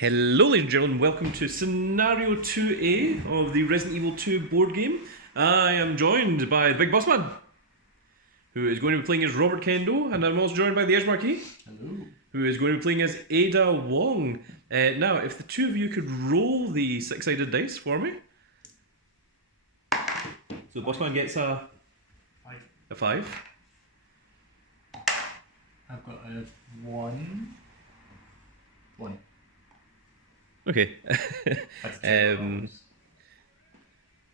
Hello ladies and gentlemen, welcome to Scenario 2A of the Resident Evil 2 board game. I am joined by the Big Boss Man, who is going to be playing as Robert Kendo, and I'm also joined by the Edge Marquis, Hello. who is going to be playing as Ada Wong. Now, if the two of you could roll the six-sided dice for me. So the Boss Man gets a 5. I've got a 1. Okay. That's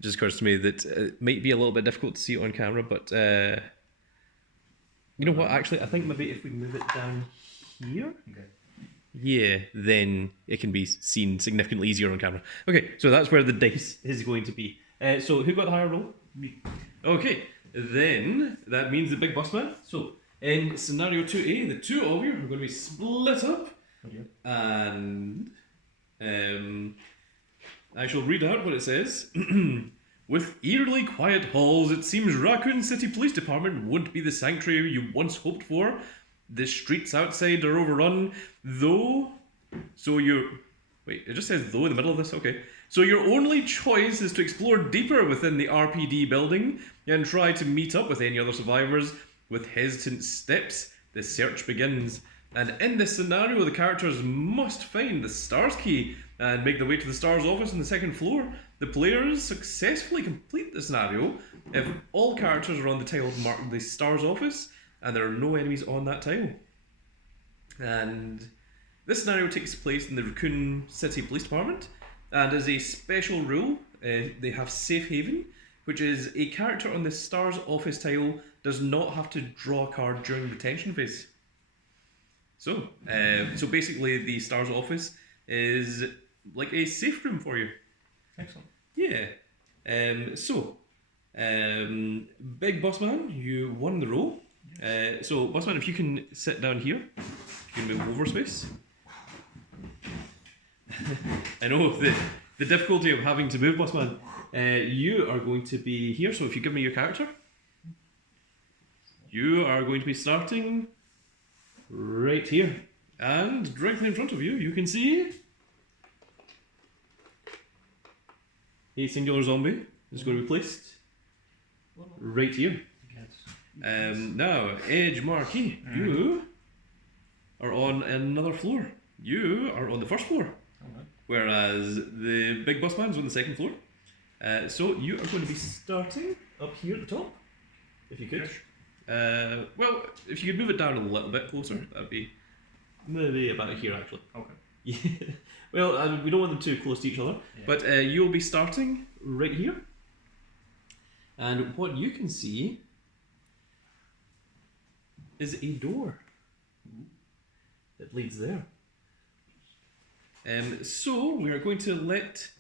Just occurs to me that it might be a little bit difficult to see it on camera, but you know what? Actually, I think maybe if we move it down here, okay. yeah, then it can be seen significantly easier on camera. Okay, so that's where the dice is going to be. So who got the higher roll? Me. Okay, then that means the Big Boss Man. So in scenario 2A, the two of you are going to be split up, Okay. and I shall read out what it says. With eerily quiet halls, it seems Raccoon City Police Department won't be the sanctuary you once hoped for. The streets outside are overrun, though... Wait, it just says though in the middle of this? Okay. So your only choice is to explore deeper within the RPD building and try to meet up with any other survivors. With hesitant steps, the search begins. And in this scenario, the characters must find the STARS key and make their way to the STARS office on the second floor. The players successfully complete the scenario if all characters are on the tile marked the STARS office and there are no enemies on that tile. And this scenario takes place in the Raccoon City Police Department, and as a special rule, they have Safe Haven, which is a character on the STARS office tile does not have to draw a card during the detention phase. So basically the STARS office is like a safe room for you. Excellent. Yeah. Big Boss Man, you won the roll. So Boss Man, if you can sit down here, you can move over space. I know the difficulty of having to move, Boss Man. You are going to be here, so if you give me your character. You are going to be starting right here. And directly in front of you, you can see a singular zombie is going to be placed right here. Now, Edge Marquis, you are on another floor. You are on the first floor, whereas the Big Boss Man is on the second floor. So you are going to be starting up here at the top, if you could. Well, if you could move it down a little bit closer, that'd be maybe about here actually. Okay. Yeah. Well, we don't want them too close to each other, but you'll be starting right here. And what you can see is a door that leads there. So we are going to let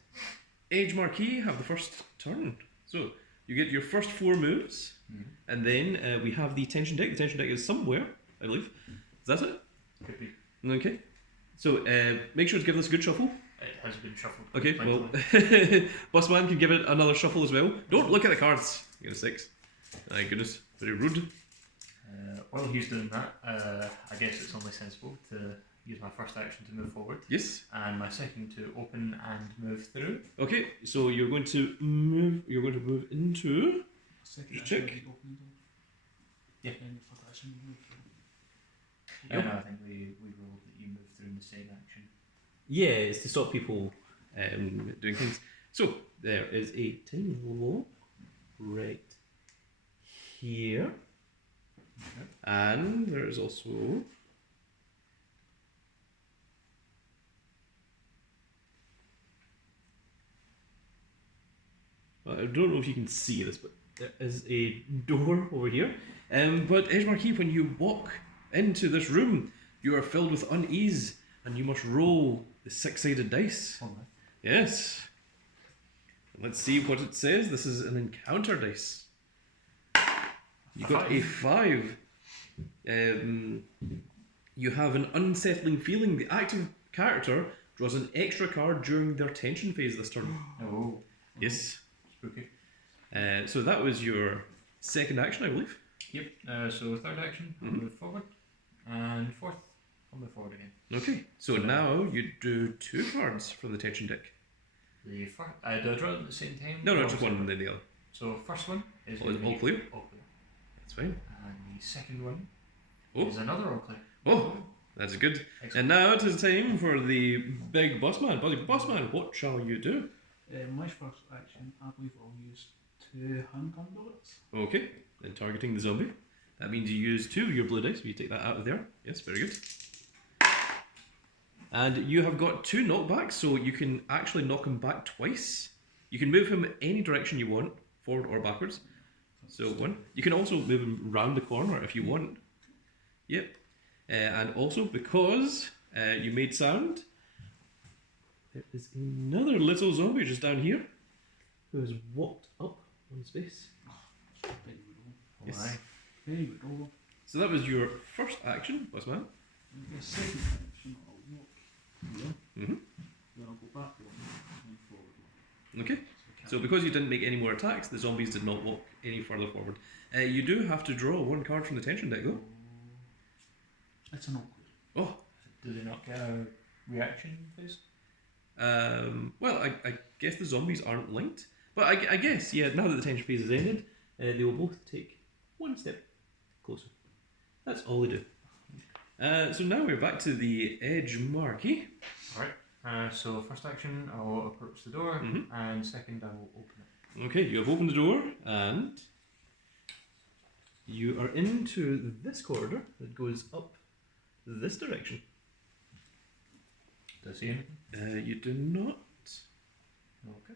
Edge Marquis have the first turn. So you get your first 4 moves, and then we have the tension deck. The tension deck is somewhere, I believe. Is that it? Could be. Okay. So make sure to give this a good shuffle. It has been shuffled. Okay, well, Boss Man can give it another shuffle as well. Don't look at the cards. You get a 6. My goodness, very rude. While he's doing that, I guess it's only sensible to use my first action to move forward. Yes. And my second to open and move through. Okay, so you're going to move. You're going to move into. Just check. Yeah. No, I think we rolled that you move through in the same action. Yeah, it's to stop people doing things. So there is a tiny wall right here, and there is also I don't know if you can see this, but there is a door over here. But Edge Marquis, when you walk into this room, you are filled with unease, and you must roll the 6-sided dice. Yes. Let's see what it says. This is an encounter dice. You got a 5. You have an unsettling feeling. The active character draws an extra card during their tension phase this turn. Oh. Yes. Spooky. So that was your second action, I believe. Yep. So third action, I'll move forward, and fourth, I'll move forward again. Okay, so now you do 2 cards from the tension deck. The first, do I draw them at the same time? No, or just one separate? and then the other. So first one is All gonna be clear? all clear. That's fine. And the second one Oh. is another all clear. Oh, that's good. Excellent. And now it is time for the big boss man. Bossman, what shall you do? My first action, I believe I'll use 2 handgun bullets. Okay, then targeting the zombie. That means you use 2 of your blue dice. You take that out of there. Yes, very good. And you have got 2 knockbacks, so you can actually knock him back twice. You can move him any direction you want, forward or backwards. So 1. You can also move him round the corner if you want. Yep. And also, because you made sound, there is another little zombie just down here who has walked up on space. Very good roll. Yes. Alright. Very good roll. So that was your first action, bossman. The second action, I'll walk here. Mhm. Then I'll go back 1 and forward 1. Okay. So because you didn't make any more attacks, the zombies did not walk any further forward. You do have to draw 1 card from the tension deck, though. It's an awkward. Oh. Do they not get a reaction phase? Well, I guess the zombies aren't linked. But I guess, yeah, now that the tension phase has ended, they will both take 1 step closer. That's all they do. So now we're back to the edge marquee. Alright. So first action, I'll approach the door, Mhm. and second, I will open it. Okay, you have opened the door and you are into this corridor that goes up this direction. Do I see anything? You do not. Okay.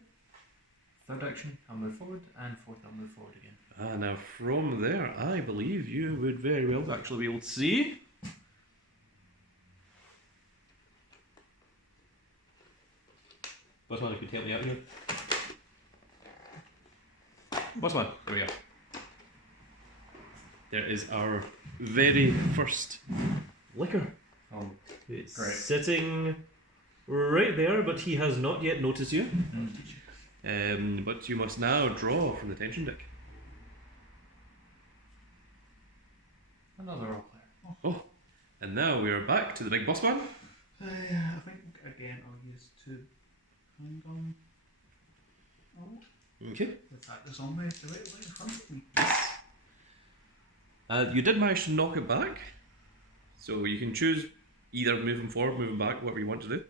Third action, I'll move forward, and fourth, I'll move forward again. Now from there, I believe you would very well actually be able to see. Bossman, if you could help me out here. Bossman, there we are. There is our very first liquor. Oh, It's great. sitting right there, but he has not yet noticed you. Mm. But you must now draw from the tension deck. Another all clear. Oh, and now we are back to the big boss man. I think again I'll use 2 handgun. Oh, Okay. attack the zombie directly in front of me. You did manage to knock it back, so you can choose either moving forward, moving back, whatever you want to do.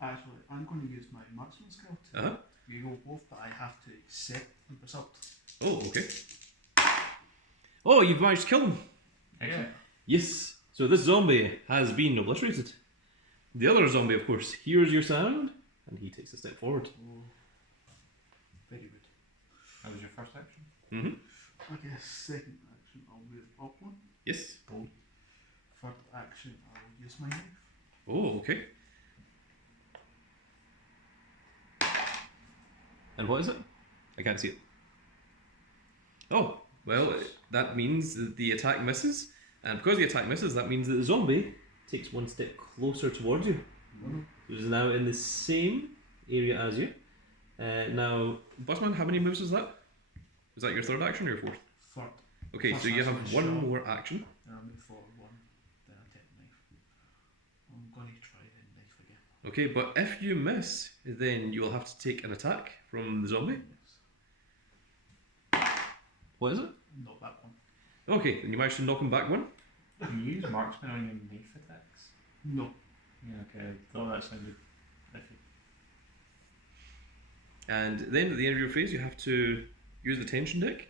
Actually, I'm going to use my marksman skill to Uh huh. you go both, but I have to accept the result. Oh, okay. Oh, you've managed to kill him. Excellent. Yes. So this zombie has been obliterated. The other zombie, of course, hears your sound and he takes a step forward. Oh, very good. That was your first action? Mm-hmm. I guess second action I'll move up 1. Yes. Third action I'll use my knife. Oh, okay. And what is it? I can't see it. Oh, well, that means that the attack misses. And because the attack misses, that means that the zombie takes 1 step closer towards you. It is now in the same area as you. Now, Bossman, how many moves is that? Is that your third action or your fourth? Third. Okay, First so you action have is 1 shot. more action. Then I'll move forward 1. Then I'll take the knife. I'm going to try the knife again. Okay, but if you miss, then you will have to take an attack from the zombie. Yes. What is it? Not that one. Okay, then you managed to knock him back 1. Can you use marksman on your knife attacks? No. Yeah, okay. I thought that sounded iffy. And then at the end of your phase, you have to use the tension deck.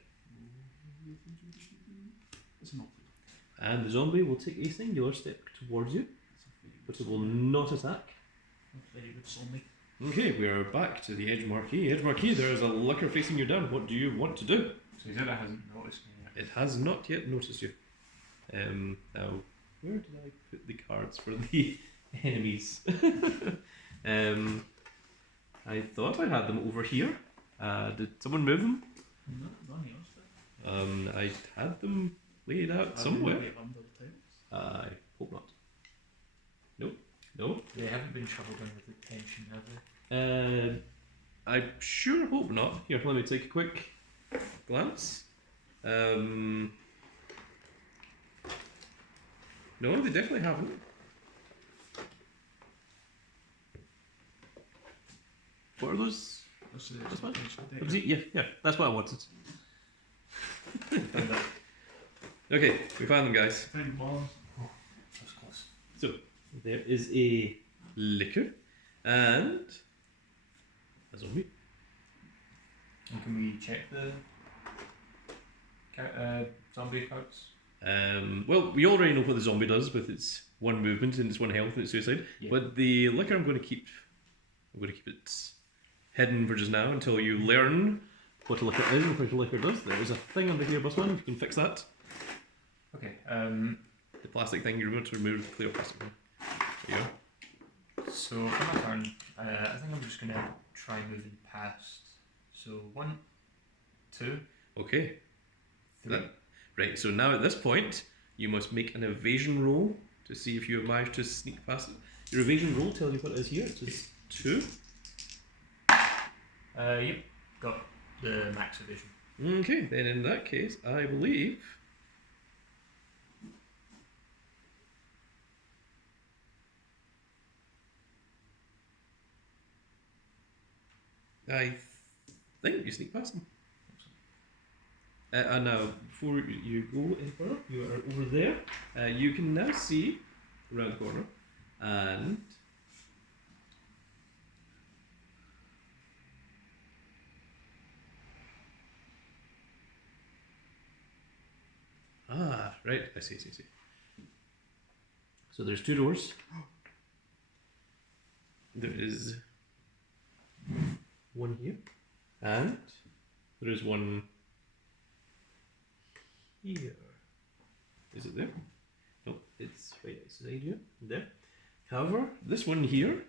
It's not good. And the zombie will take a singular step towards you, It's a very good but it will not attack. Very good zombie. Okay, we are back to the edge marquee. Edge marquee, there is a liquor facing you down. What do you want to do? So he said it hasn't noticed me yet. It has not yet noticed you. Now, where did I put the cards for the enemies? I thought I had them over here. Did someone move them? No, none else. I had them laid out somewhere. Under the tiles. I hope not. Nope. No. They haven't been shoveled in with the tension, have they? I sure hope not. Here, let me take a quick glance. No, they definitely haven't. What are those? That's That's fine. fine. Yeah, that's what I wanted. Found that. Okay, we found them, guys. Found balls. That was close. So, there is a liquor and a zombie. And can we check the zombie counts? Well, we already know what the zombie does with its 1 movement and its 1 health and its suicide. Yeah. But the liquor, I'm going to keep it hidden for just now until you learn what a liquor is and what a liquor does. There is a thing under here, Busman. You can fix that. Okay. The plastic thing you're going to remove the clear plastic one. There you go. So for my turn, I think I'm just gonna try moving past. So 1, 2, Okay. 3. Right, so now at this point, you must make an evasion roll to see if you have managed to sneak past it. Your evasion roll tells you what it is here. It's 2. Yep. Got the max evasion. Okay, then in that case, I believe. I think you sneak past them. And now, before you go any further, you are over there. You can now see around the corner, and right, I see. So there's 2 doors. There is one here, and there is one here. Is it there? No, it's right outside you. There. However, this one here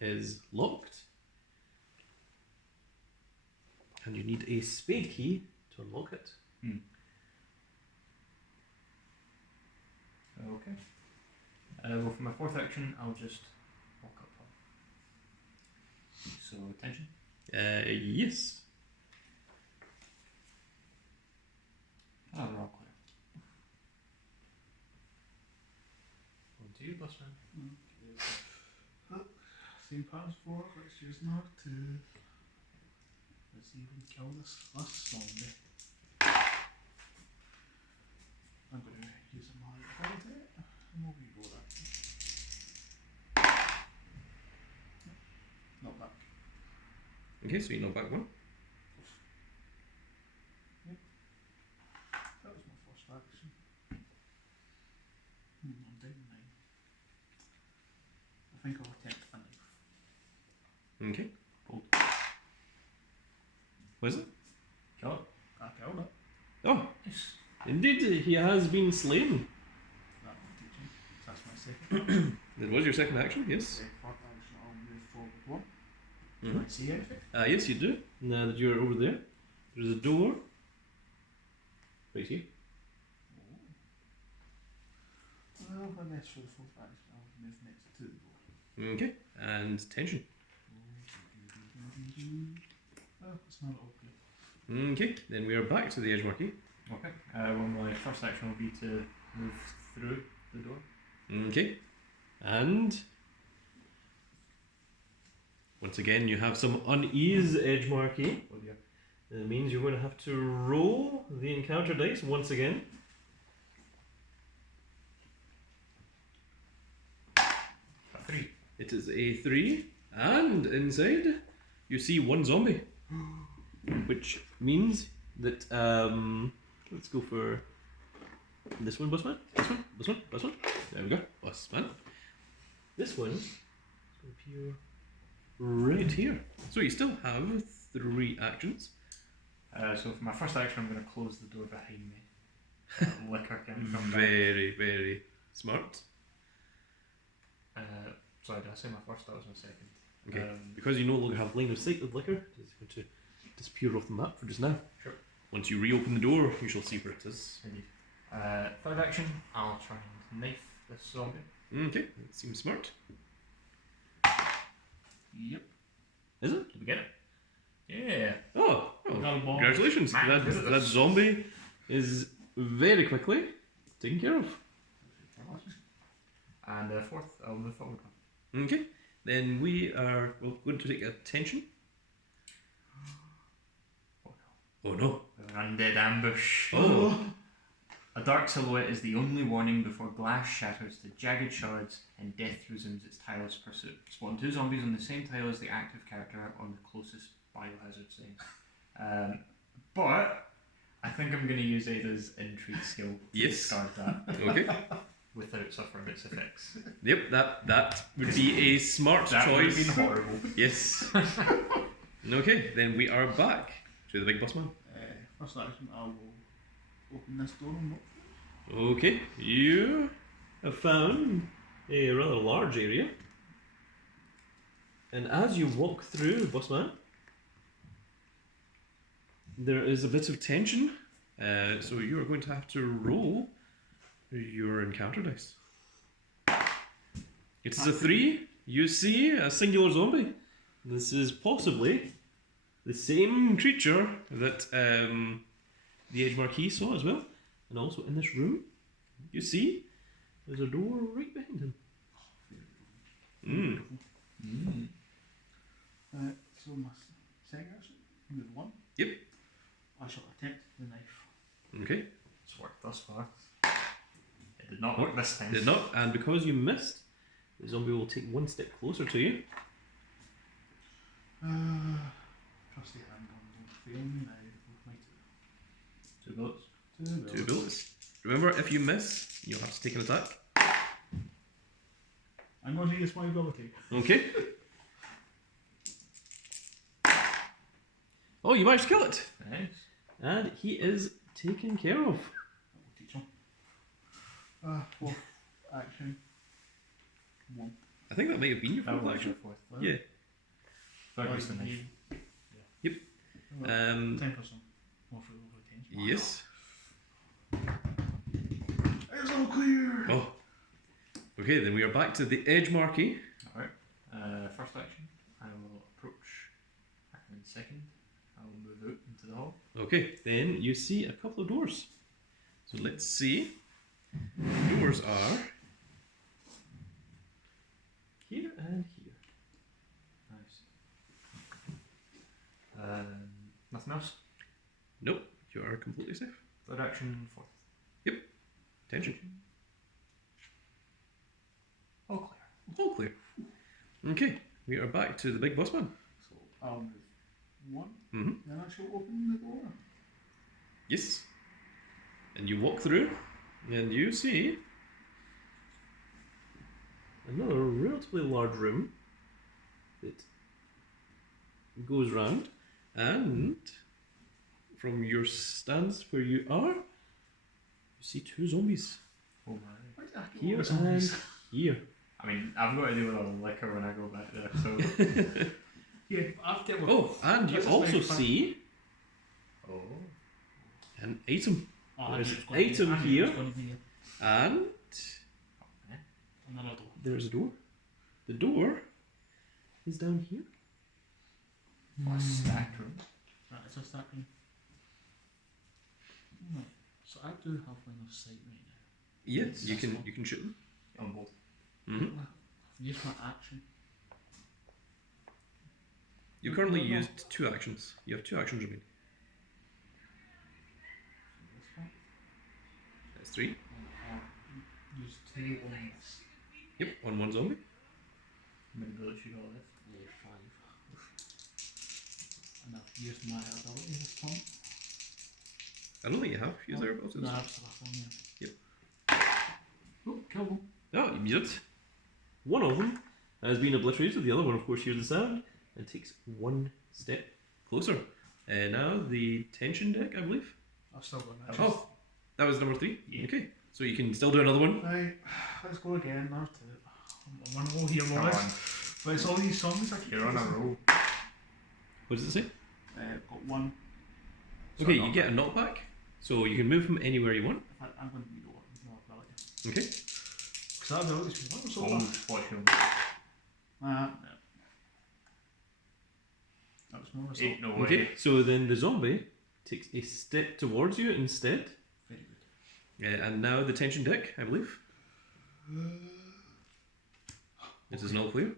is locked, and you need a spade key to unlock it. Okay. Well, for my 4th action, I'll just walk up. So attention. Yes. Oh, they're all clear. On to you, Busman. Same pattern for let's use now to let's see if we can kill this last zombie. I'm going to use my ability and we'll reroll that. Not back. Okay, so you knock back 1. That was my first action. I'm down 9. I think I'll attempt a knife. Okay. Hold. What is it? Kill it. I killed it. Oh, Yes. indeed, he has been slain. That one teaching. That's my second. That was your second action, yes. Fourth action, I'll move forward 1. Mhm. Can I see anything? Yes, you do. Now that you're over there, there's a door. Right here. Well, if I mess for the fourth action, I'll move next to the door. Okay, and tension. Oh, it's not okay. Okay, then we are back to the edge marquee. Okay. Well, my first action will be to move through the door. Okay, and once again you have some unease edge marquee. Oh dear. That means you're going to have to roll the encounter dice once again. A 3. It is a 3, and inside you see 1 zombie, which means that let's go for this one, Busman. This one. There we go, Busman. This one is going to appear right here. So you still have 3 actions. So for my first action, I'm going to close the door behind me. Liquor can come back. Very, very smart. Sorry, did I say my first? That was my second. Okay, because you no longer have line of sight with liquor, it's going to disappear off the map for just now. Sure. Once you reopen the door, you shall see where it is. Indeed. Third action, I'll try and knife this zombie. Okay, that seems smart. Yep. Is it? Did we get it? Yeah. Oh, Got a ball. congratulations. Man, That, look at that this. zombie is very quickly taken care of. And fourth, I'll move forward. Okay, then we are going to take attention. Oh no. We're undead ambush. Oh. A dark silhouette is the only warning before glass shatters to jagged shards and death resumes its tireless pursuit. Spawn 2 zombies on the same tile as the active character on the closest biohazard site. But I think I'm going to use Ada's intrigue skill to Yes. discard that Okay. without suffering its effects. Yep, that would be a smart That would have choice. been horrible. Yes. Okay, then we are back to the big boss man. First action, I will open this door and look. Okay, you have found a rather large area. And as you walk through, boss man, there is a bit of tension. So you are going to have to roll your encounter dice. It's a 3. You see a singular zombie. This is possibly the same creature that the Edge Marquis saw as well. And also in this room, you see, there's a door right behind him. So my second action, move 1. Yep. I shall attempt the knife. Okay. It's worked thus far. It did not work this time. Did not, and because you missed, the zombie will take one step closer to you. Trusty handgun, don't fail me now with my 2 bullets. 2 bullets. Remember, if you miss, you'll have to take an attack. I'm going to use my ability. Okay. Oh, you managed to kill it! Nice. And he is taken care of. I will teach him. Fourth action. 1. I think that might have been your That fourth was action. your fourth. Yeah. Third was the knife. Yep. 10% more for retention. Yes. It's all clear! Oh. Okay, then we are back to the Edge Marquis. Alright. First action, I will approach. And second, I will move out into the hall. Okay, then you see a couple of doors. So let's see. The doors are here and here. Nice. Nothing else? Nope, you are completely safe. Third action, fourth. Tension. All clear. All clear. Okay, we are back to the big boss man. So I'll move 1, Mm-hmm. then I shall open the door. Yes. And you walk through, and you see another relatively large room that goes round, and from your stance where you are, you see 2 zombies Oh my. Why did I get here all the and zombies? here. I mean, I've got to deal with a liquor when I go back there, so. Yeah, I've dealt with. Oh, and you This is also very fun. see Oh. an item, Oh, I there's knew it was gonna be- item I knew it was here. gonna be and another door. there's a door. The door is down here. What a stacked room. Right, it's a stacking. Right. So I do have line of sight right now. Yes, you That's can one. you can shoot them. On both. Mm-hmm. I've used my action. You currently used 2 actions. You have 2 actions remaining. So this one. That's 3. And I'll use 2 on this. Yep, on 1 zombie. How many bullets you got left? Yeah, 5. And I've used my ability this time. I don't think you have used their abilities. No, I've still got one, yeah. Yep. Oh, kill them. Oh, you made it. One of them has been obliterated. The other one, of course, hears the sound and takes 1 step closer. Now the tension deck, I believe. I've still got that. Oh, that was number 3. Yeah. Okay, so you can still do another one. Right, let's go again. There's 2. I'm on a roll here, Come boys. on. But it's all these songs I keep You're on a using. roll. What does it say? Got 1. Okay, So you get a knockback, so you can move him anywhere you want. In fact, I'm going to be the one with more ability. Okay. Because that ability's been so Hold, far. watch him. No. That was more Ain't result. no way. Okay, so then the zombie takes a step towards you instead. Very good. And now the tension deck, I believe. This is not clear.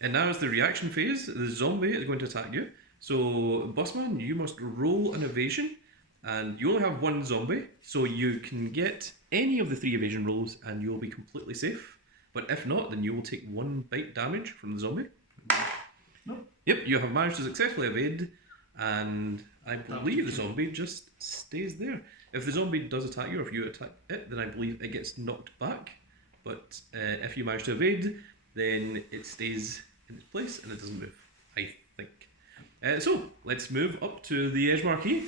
And now is the reaction phase. The zombie is going to attack you So, Bossman, you must roll an evasion, and you only have one zombie, so you can get any of the 3 evasion rolls and you'll be completely safe. But if not, then you will take 1 bite damage from the zombie. No. Yep, you have managed to successfully evade, and I believe the zombie just stays there. If the zombie does attack you, or if you attack it, then I believe it gets knocked back. But if you manage to evade, then it stays in its place and it doesn't move, I think. So, let's move up to the Edge Marquee,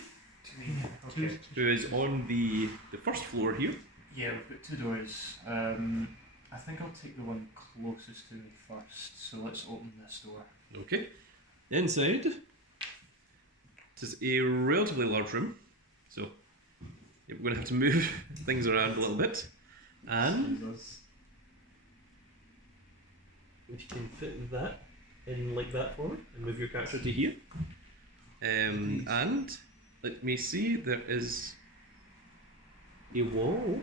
Okay. who is on the first floor here. Yeah, we've got 2 doors. I think I'll take the one closest to me first. So let's open this door. Okay. Inside, it is a relatively large room, so we're going to have to move things around a little bit. And if you can fit that in like that for me, and move your character to here. And let me see, there is a wall.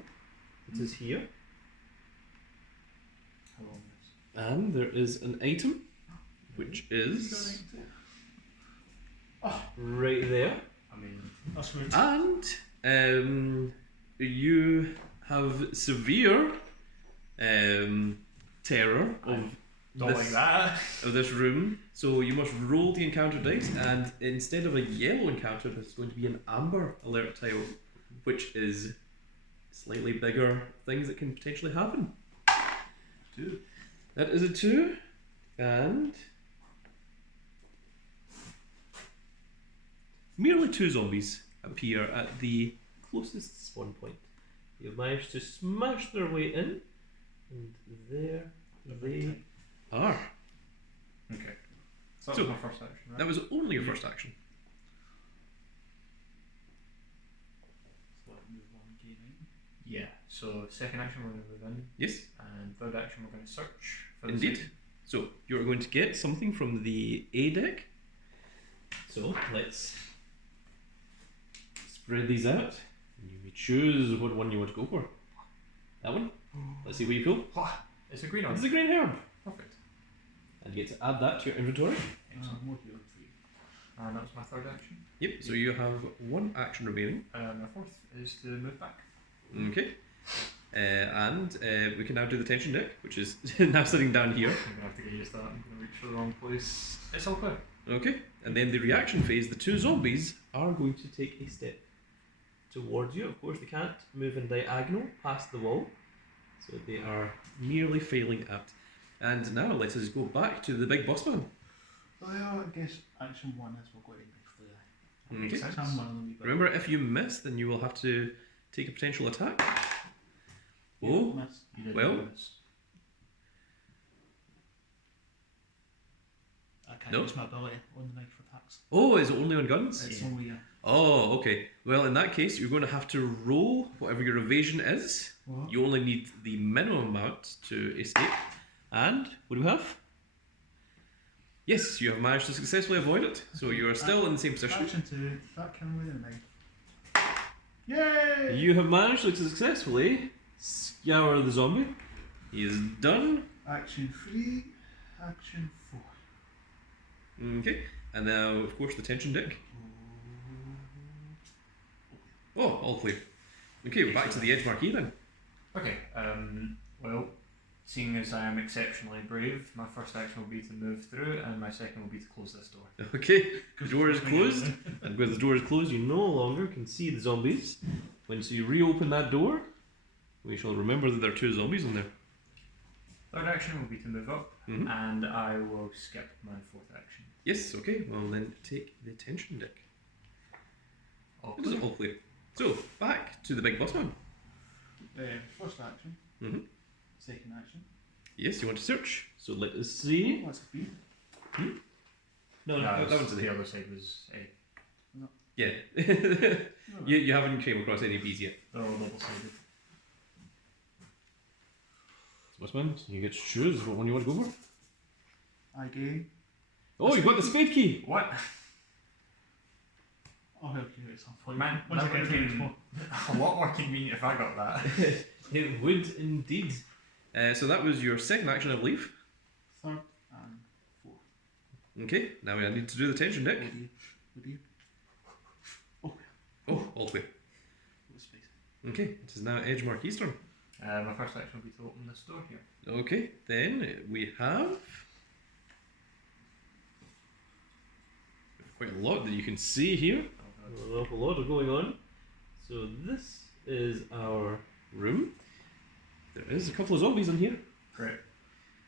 It is here. How long is And there is an item, which is right there. I mean, That's weird. And you have severe terror don't this, like that. of this room. So you must roll the encounter dice, and instead of a yellow encounter, there's going to be an amber alert tile, which is slightly bigger things that can potentially happen. 2. That is a 2, and merely 2 zombies appear at the closest spawn point. You've managed to smash their way in, and there they are. Okay. So that So, was my first action, right? That was only your first action. So move on gaming. Yeah. So second action we're going to move in, Yes, and third action we're going to search for the indeed. same. So you're going to get something from the A deck. So let's spread these out, and you may choose what one you want to go for. That one. Let's see what you pull. Ah, it's a green one. It's a green herb, Perfect. and you get to add that to your inventory. More healing for you. And that was my third action. Yep. So you have 1 action remaining. My fourth is to move back. Okay. And we can now do the tension deck, which is now sitting down here. I'm going to have to get used to that. I'm going to reach for the wrong place. It's all clear. Okay. And then the reaction phase, the 2 zombies are going to take a step towards you. Of course, they can't move in diagonal past the wall, so they are merely failing at. And now let us go back to the big boss man. Well, I guess action 1 is we're going to Okay. sense. Some one of them. Remember, if you miss, then you will have to take a potential attack. Oh, Miss. You did Well- this. I can't No. use my ability on the knife attacks. oh, is it only on guns? It's Yeah. only Oh, okay. Well, in that case, you're going to have to roll whatever your evasion is. what? You only need the minimum amount to escape. And what do we have? Yes, you have managed to successfully avoid it. So you are still in the same position. Action 2. That can with a knife. Yay! You have managed to successfully scour the zombie. He is done. Action 3. Action 4. Okay. And now, of course, the tension deck. Oh, all clear. Okay, we're back to the edge marquee then. Okay. Well, seeing as I am exceptionally brave, my first action will be to move through, and my second will be to close this door. Okay, the door is closed. And because the door is closed, you no longer can see the zombies. Once you reopen that door, we shall remember that there are 2 zombies in there. Third action will be to move up, Mhm. and I will skip my fourth action. Yes, okay, well then take the tension deck. All It is clear. all clear. So, back to the big boss man. First action. Mhm. Second action. Yes, you want to search. So let us see. What's the B? No, that one's in the here. other side was A. Yeah. No, you haven't came across any bees yet. They're all double-sided. Bossman, you get to choose what one you want to go for. I gain. Oh, you've got the spade key! What? I'll help you at some point. Man, Once that I get would've to been- the spot. A lot more convenient if I got that. It would indeed. So that was your second action, I believe. Third and fourth. Okay, now I need to do the tension deck. What do you? Oh, all the way. What's space? Okay, it is now Edge Marquis' turn. My first action will be to open this door here. Okay, then we have quite a lot that you can see here. Oh, God. An awful lot of going on. So this is our room. There is a couple of zombies in here. Great.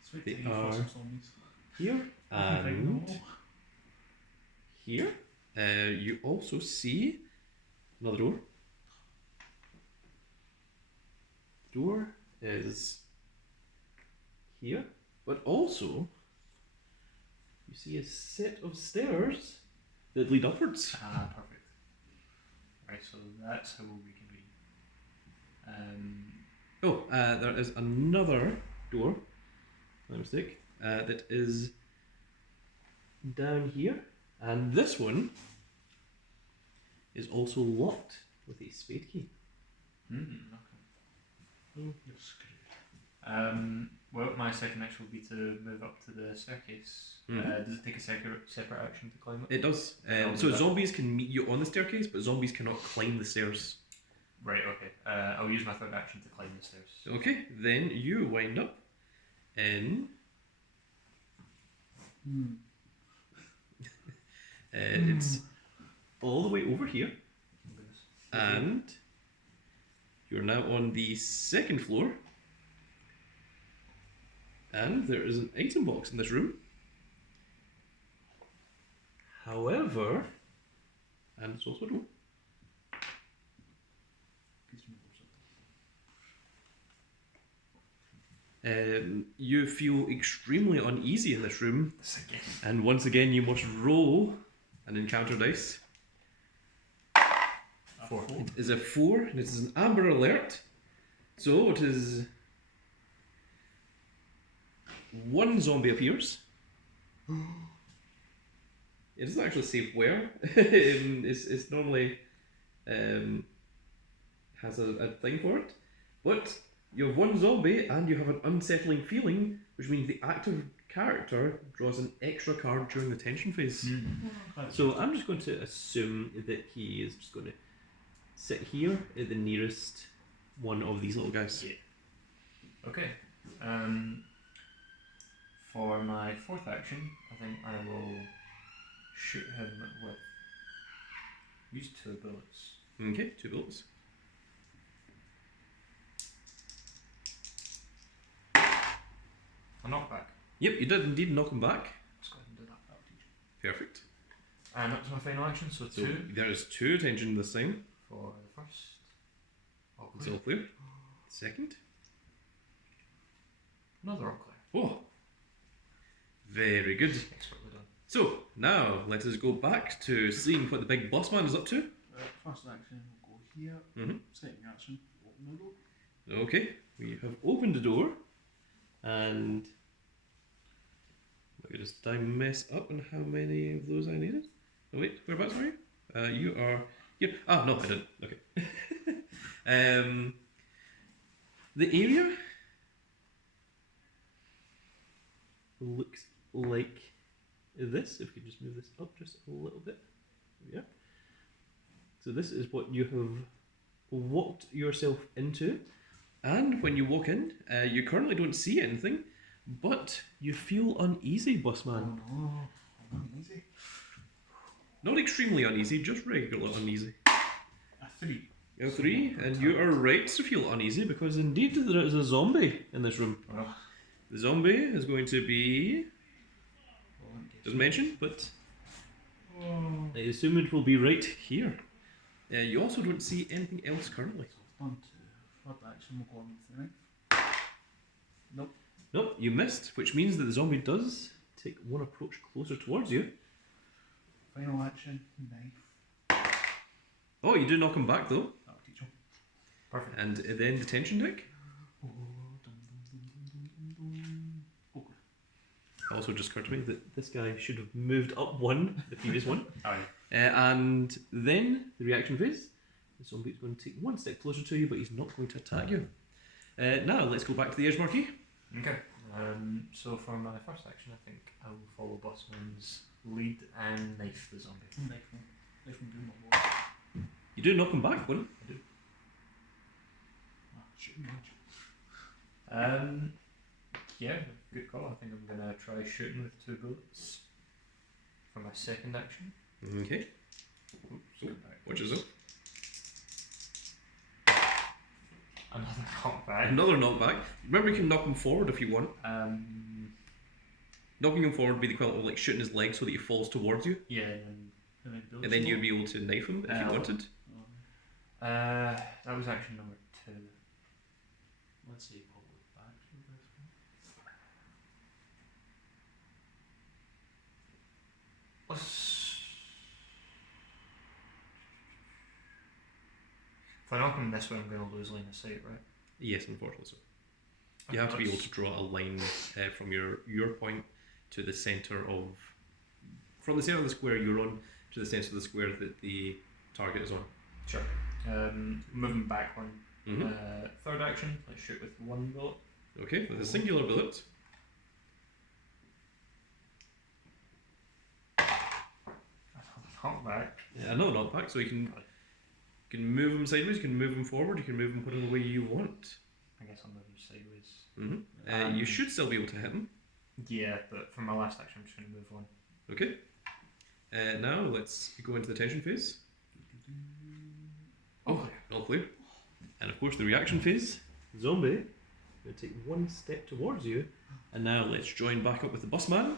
Sweet They tiny are- fossil zombies. Here I think and normal. here. You also see another door. Door is here, but also you see a set of stairs that lead upwards. Ah, perfect. Right, so that's how we can read. There is another door, my mistake, that is down here, and this one is also locked with a spade key. Okay. Oh, you're screwed. Well, my second action will be to move up to the staircase. Mhm. Does it take a separate action to climb it? It does. I'll So do that. zombies can meet you on the staircase, but zombies cannot climb the stairs. Right, okay. I'll use my third action to climb the stairs. Okay, then you wind up in. It's all the way over here, Oh, goodness. and you're now on the second floor. And there is an item box in this room. However, and it's also a door. Gives me more You feel extremely uneasy in this room, This again. and once again you must roll an encounter dice. 4. It is a 4, and it is an amber alert. So it is one zombie appears. It doesn't actually say where. It's normally has a thing for it, but you have one zombie and you have an unsettling feeling, which means the active character draws an extra card during the tension phase. So I'm just going to assume that he is just going to sit here at the nearest one of these little guys. Yeah. Okay. For my fourth action, I think I will shoot him with. Use 2 bullets. Okay, 2 bullets. A knockback. Yep, you did indeed knock him back. Let's go ahead and do that. That'll teach. Perfect. And that was my final action, so So 2 there is 2 tension this time. for the first. All It's clear. all clear. Second. Another all clear. Oh, very good. Expertly done. So now let us go back to seeing what the big boss man is up to. First action, we'll go here. Mhm. Second action, open the door. Okay, we have opened the door, and look at this. Did I mess up on how many of those I needed? Oh wait, whereabouts are you? You are here. Ah, no, I didn't. Okay. The area looks like this. If we could just move this up just a little bit. Yeah. So this is what you have walked yourself into, and when you walk in, you currently don't see anything, but you feel uneasy, Bossman. Oh no, I'm uneasy. Not extremely uneasy, just regular uneasy. A 3. A 3, and you are right to feel uneasy because indeed there is a zombie in this room. Well, The zombie is going to be Well, let me guess. doesn't mention, but Oh. I assume it will be right here. You also don't see anything else currently. So 1, 2. Third action, we'll go on with the knife. Nope. Nope, you missed, which means that the zombie does take one approach closer towards you. Final action, knife. Oh, you do knock him back though, That'll teach him. perfect. and then the tension deck. Oh, dum, dum, dum, dum, dum, dum. Oh, good. Also just occurred to me that this guy should have moved up one, the previous one. Aye. And then the reaction phase. The zombie is going to take one step closer to you, but he's not going to attack you. Now let's go back to the edge marquee. Okay. So for my first action, I think I I will follow Bossman's lead and knife the zombie. Knife him. Knife him doing my work. You do knock him back one. I do. Shooting range. Yeah, good call. I think I'm gonna try shooting with 2 bullets for my second action. Okay. Oops, Which is it? Another knockback. Another knockback. Remember, you can knock him forward if you want. Knocking him forward would be the equivalent of like shooting his leg so that he falls towards you, Yeah, and then you'd be able to knife him if you wanted. that was action number 2. Let's see, pull it back to this one. Let's. If I knock him this way, I'm going to lose line of sight, right? Yes, unfortunately so. You have to be able to draw a line from your point to the centre of... From the centre of the square you're on to the centre of the square that the target is on. Sure. Moving back one. Mhm. Third action, let's shoot with 1 bullet. Okay, with a singular bullet. Knockback. Another knockback, so you can move him sideways, you can move him forward, you can move him whatever way you want. I guess I'll move him sideways. You should still be able to hit him. Yeah, but for my last action, I'm just going to move 1. Okay. Now let's go into the tension phase. Oh, all clear. And of course the reaction phase. Zombie going to take 1 step towards you. And now let's join back up with the bossman.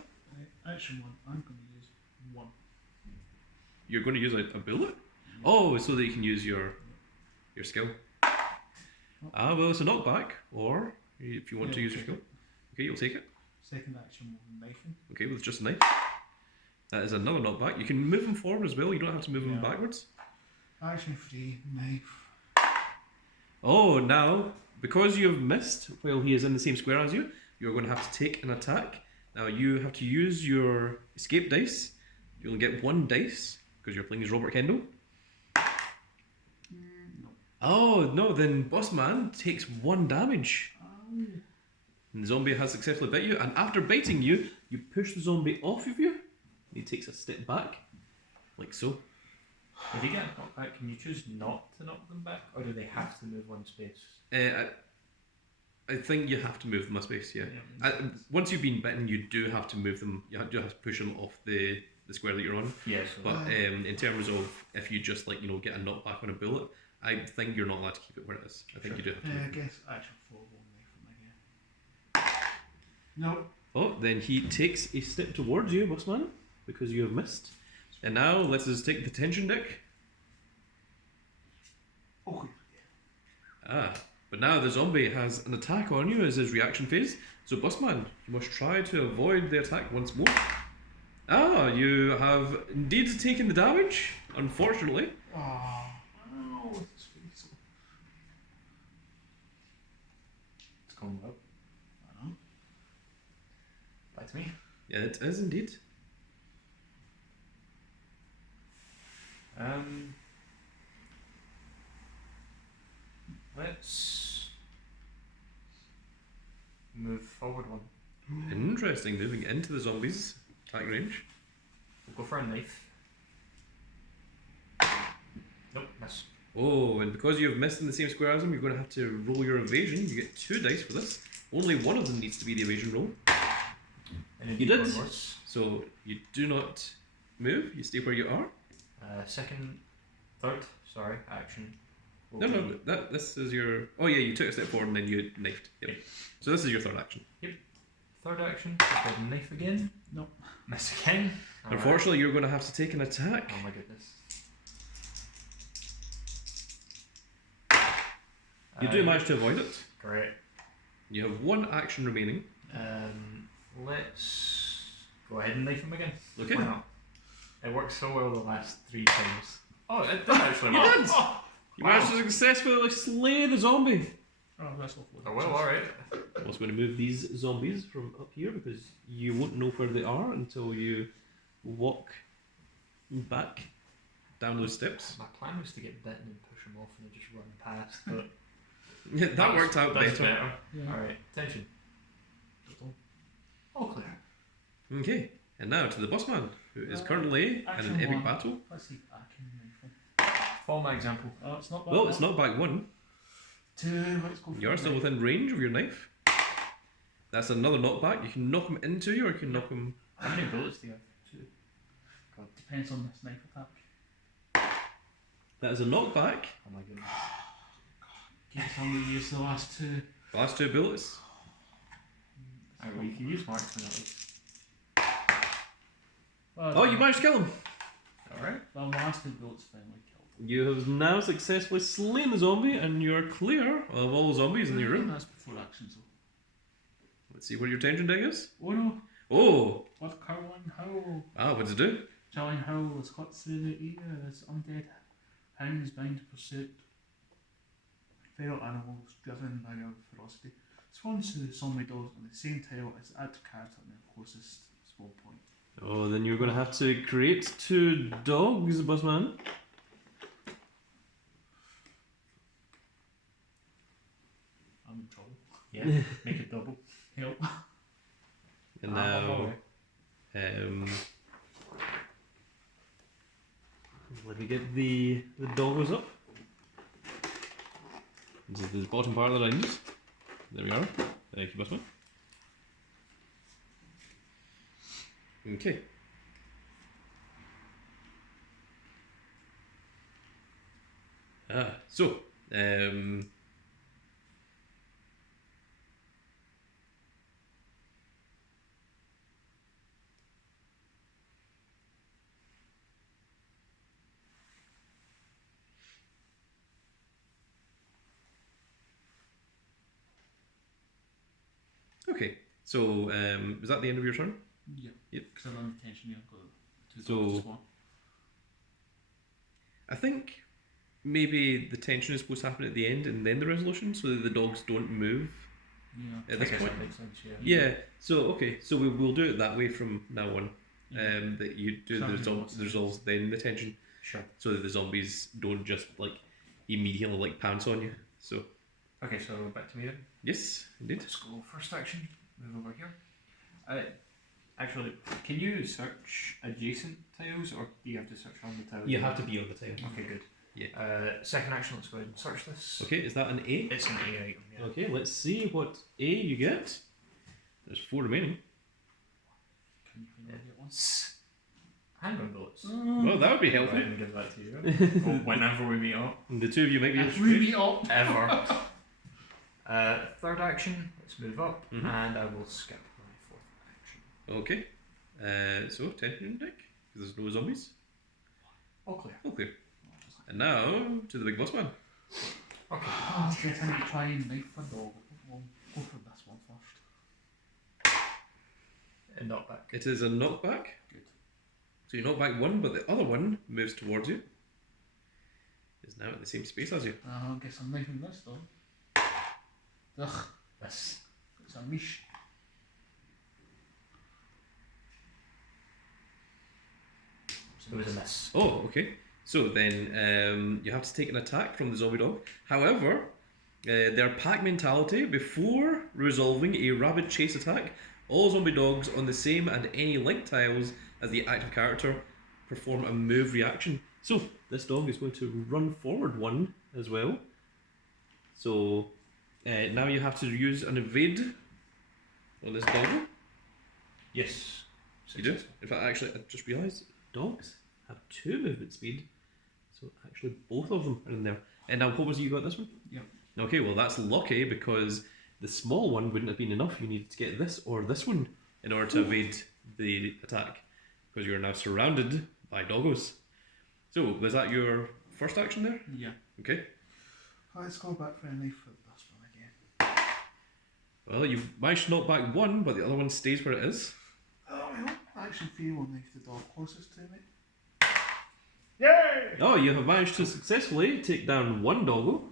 Action 1, I'm going to use 1. You're going to use a bullet? Oh, so that you can use your skill. Well, it's a knockback, or if you want to use your skill. Okay, you'll take it. Second action will knife him. Okay, with just a knife. That is another knockback. You can move him forward as well, you don't have to move him backwards. Action 3, knife. Oh, now, because you have missed while he is in the same square as you, you're going to have to take an attack. Now, you have to use your escape dice. You'll get 1 dice, because you're playing as Robert Kendall. No. Oh, no, then Bossman takes 1 damage. Oh. And the zombie has successfully bit you, and after biting you, you push the zombie off of you, and he takes a step back, like so. If you get a knockback, can you choose not to knock them back, or do they have to move 1 space? I think you have to move them a space, yeah. Once you've been bitten, you do have to move them, you do have to push them off the square that you're on. Yeah, so But in terms of if you just like, get a knockback on a bullet, I think you're not allowed to keep it where it is. I think you do have to move I it. guess action 4 will knife him again. No. Oh, then he takes a step towards you, Bossman, because you have missed. And now let's just take the tension deck. Oh, But now the zombie has an attack on you as his reaction phase. So Bossman, you must try to avoid the attack once more. You have indeed taken the damage, unfortunately. oh, it's face. it's going well. I know. Back to me. Yeah, it is indeed. Let's move forward 1. Interesting, moving into the zombies' attack range. We'll go for a knife. Nope, miss. Oh, and because you have missed in the same square as him, you're going to have to roll your evasion. You get 2 dice for this. Only one of them needs to be the evasion roll. And You did. Worse. So you do not move, you stay where you are. Third, action. No, this is your... Oh yeah, you took a step forward and then you knifed. Yep. So this is your third action. Third action, go knife again. Nope. Miss again. Unfortunately, you're going to have to take an attack. Oh my goodness. You do manage to avoid it. Great. You have 1 action remaining. Let's go ahead and knife him again. Okay. Why not? It worked so well the last 3 times. Oh, it did actually You work. did! You managed to successfully slay the zombie. Oh, that's awful. Oh, well, alright. I'm also going to move these zombies from up here because you won't know where they are until you walk back down those steps. My plan was to get bitten and push him off and then just run past, but Yeah, that worked out that's better. Yeah. Alright, tension. All clear. Okay, and now to the bossman, who is currently in action an epic one. battle. Let's see, I can knife him. Follow my example. Oh, it's not bad. Well, it's not back one. 2, let's go for You're the still knife. within range of your knife. That's another knockback. You can knock him into you, or you can knock him. How many bullets do you have? 2. God. Depends on this knife attack. That is a knockback. Oh my goodness. Can somebody use the last 2? The last 2 bullets. Alright, well, you can use marksman at least. Well, Oh, you managed to kill him. Alright. well, my last 2 bullets finally killed. You have now successfully slain the zombie, and you are clear of all the zombies in your room. That's before action, so. Let's see what your tension deck is. Oh no! Oh! What Caroline Howell? Ah, what does it do? Caroline Howell is cut through the air as undead hounds bound to pursuit. Feral animals driven by their ferocity. Swans to zombie dogs on the same tile as the active character in their closest spawn point. Oh, then you're going to have to create 2 dogs, bossman. I'm in trouble. Yeah, make it double. Help. And Ah, now, oh, let me get the doggos up. This is the bottom part of the lines. There we are. Thank you, bossman. Okay. So, okay. So, was that the end of your turn? Yeah. Yep. Because I'm on the tension, yeah, I've got 2 So- dogs to spawn. I think maybe the tension is supposed to happen at the end and then the resolution, so that the dogs don't move Yeah. at this I guess point. that makes sense, yeah. Yeah. So okay. So we'll do it that way from now on. Yeah. That you do Sounds the good. resolves, then the tension, Sure. so that the zombies don't just like immediately like pounce on you. So Okay, so back to me then. yes, indeed. Let's go first action. Move over here. Actually, can you search adjacent tiles, or do you have to search on the tile? You have to be on the tile. Okay, good. Yeah. Second action. Let's go ahead and search this. Okay, is that an A? It's an A item. Yeah. Okay, let's see what A you get. There's 4 remaining. Can you finally get one? Handgun bullets. Well, that would be Go ahead helpful. and give that to you. Or whenever we meet up. The 2 of you might be able If to we trade. meet up. Ever. Third action. Let's move up, Mhm. and I will skip my fourth action. Okay. So tension deck, because there's no zombies. All clear. All clear. And now to the big boss man. Okay. Oh, shit, I need to try and knife a dog. We'll go for this one first. And not back. It is a knockback. Good. So you knock back 1, but the other one moves towards you. Is now in the same space as you. I guess I'm knifing this dog. Ugh, This. it's a mish. It was a miss. Oh, okay. So then you have to take an attack from the zombie dog. However, their pack mentality, before resolving a rabid chase attack, all zombie dogs on the same and any linked tiles as the active character perform a move reaction. So this dog is going to run forward 1 as well. So now you have to use an evade on this dog. Yes. You do? In fact, actually, I just realised dogs have 2 movement speed, so actually both of them are in there. And now, what was it you got this one? Yep. Okay, well that's lucky because the small one wouldn't have been enough. You needed to get this or this one in order to evade the attack, because you are now surrounded by doggos. So, was that your first action there? Yeah. Okay. Let's go back for a knife for this one again. Well, you've managed to knock back 1, but the other one stays where it is. Oh well, action 3 will knife the dog closest to me. Yay! Oh, you have managed to successfully take down 1 doggo,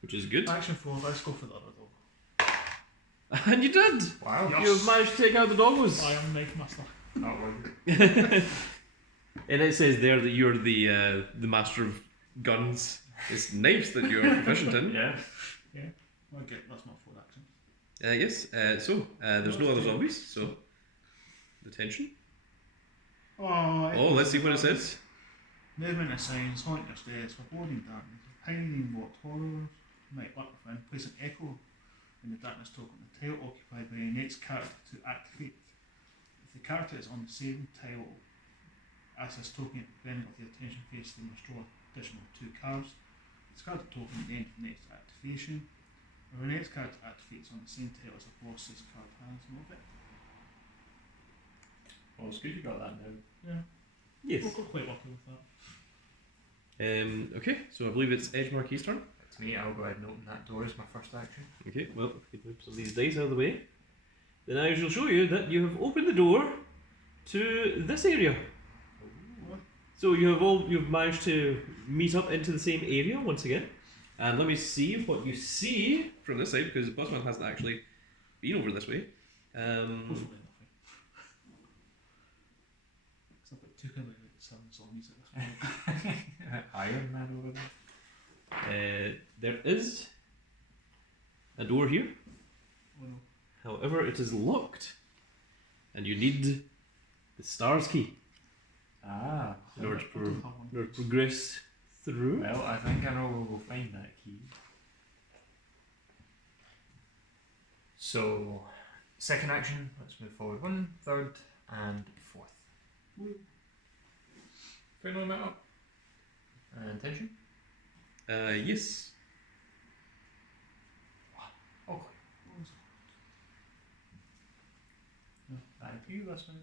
which is good. Action 4, let's go for the other dog. And you did! Wow. Yes. You have managed to take out the doggos. I am knife master. That worked. And it says there that you're the master of guns. It's knives that you're proficient in. Yeah. Okay, that's not 4 actions. Yes. So there's no other zombies. So Attention. Oh, Let's see what it says. Movement of signs, haunt your stairs, foreboding darkness, hiding what horrors might lurk within. Place an echo in the darkness token, the tile occupied by your next character to activate. If the character is on the same tile as this token at the beginning of the attention phase, they must draw additional 2 cards. Discard the token at the end of the next activation. If the next character activates on the same tile as a boss, this card has no effect. Well, it's good you got that now. Yeah, Yes. we'll go quite lucky with that. Okay, so I believe it's Edgemarque's turn. To me, I'll go ahead and open that door as my first action. Okay, well, if we move some of these dice out of the way, then I shall show you that you have opened the door to this area. So you've managed to meet up into the same area once again. And let me see what you see from this side, because Bossman hasn't actually been over this way. Possibly nothing. Because I've got 2 kind of 7 zombies at this point. Iron Man over there. There is a door here. Oh no. However, it is locked, and you need the stars key Ah. in order to, I don't have one. in order to progress through. Well, I think I know where we'll find that key. So, second action, let's move forward 1, 3rd, and 4th. Fair no matter. And tension? Yes. Okay. Thank you, listener.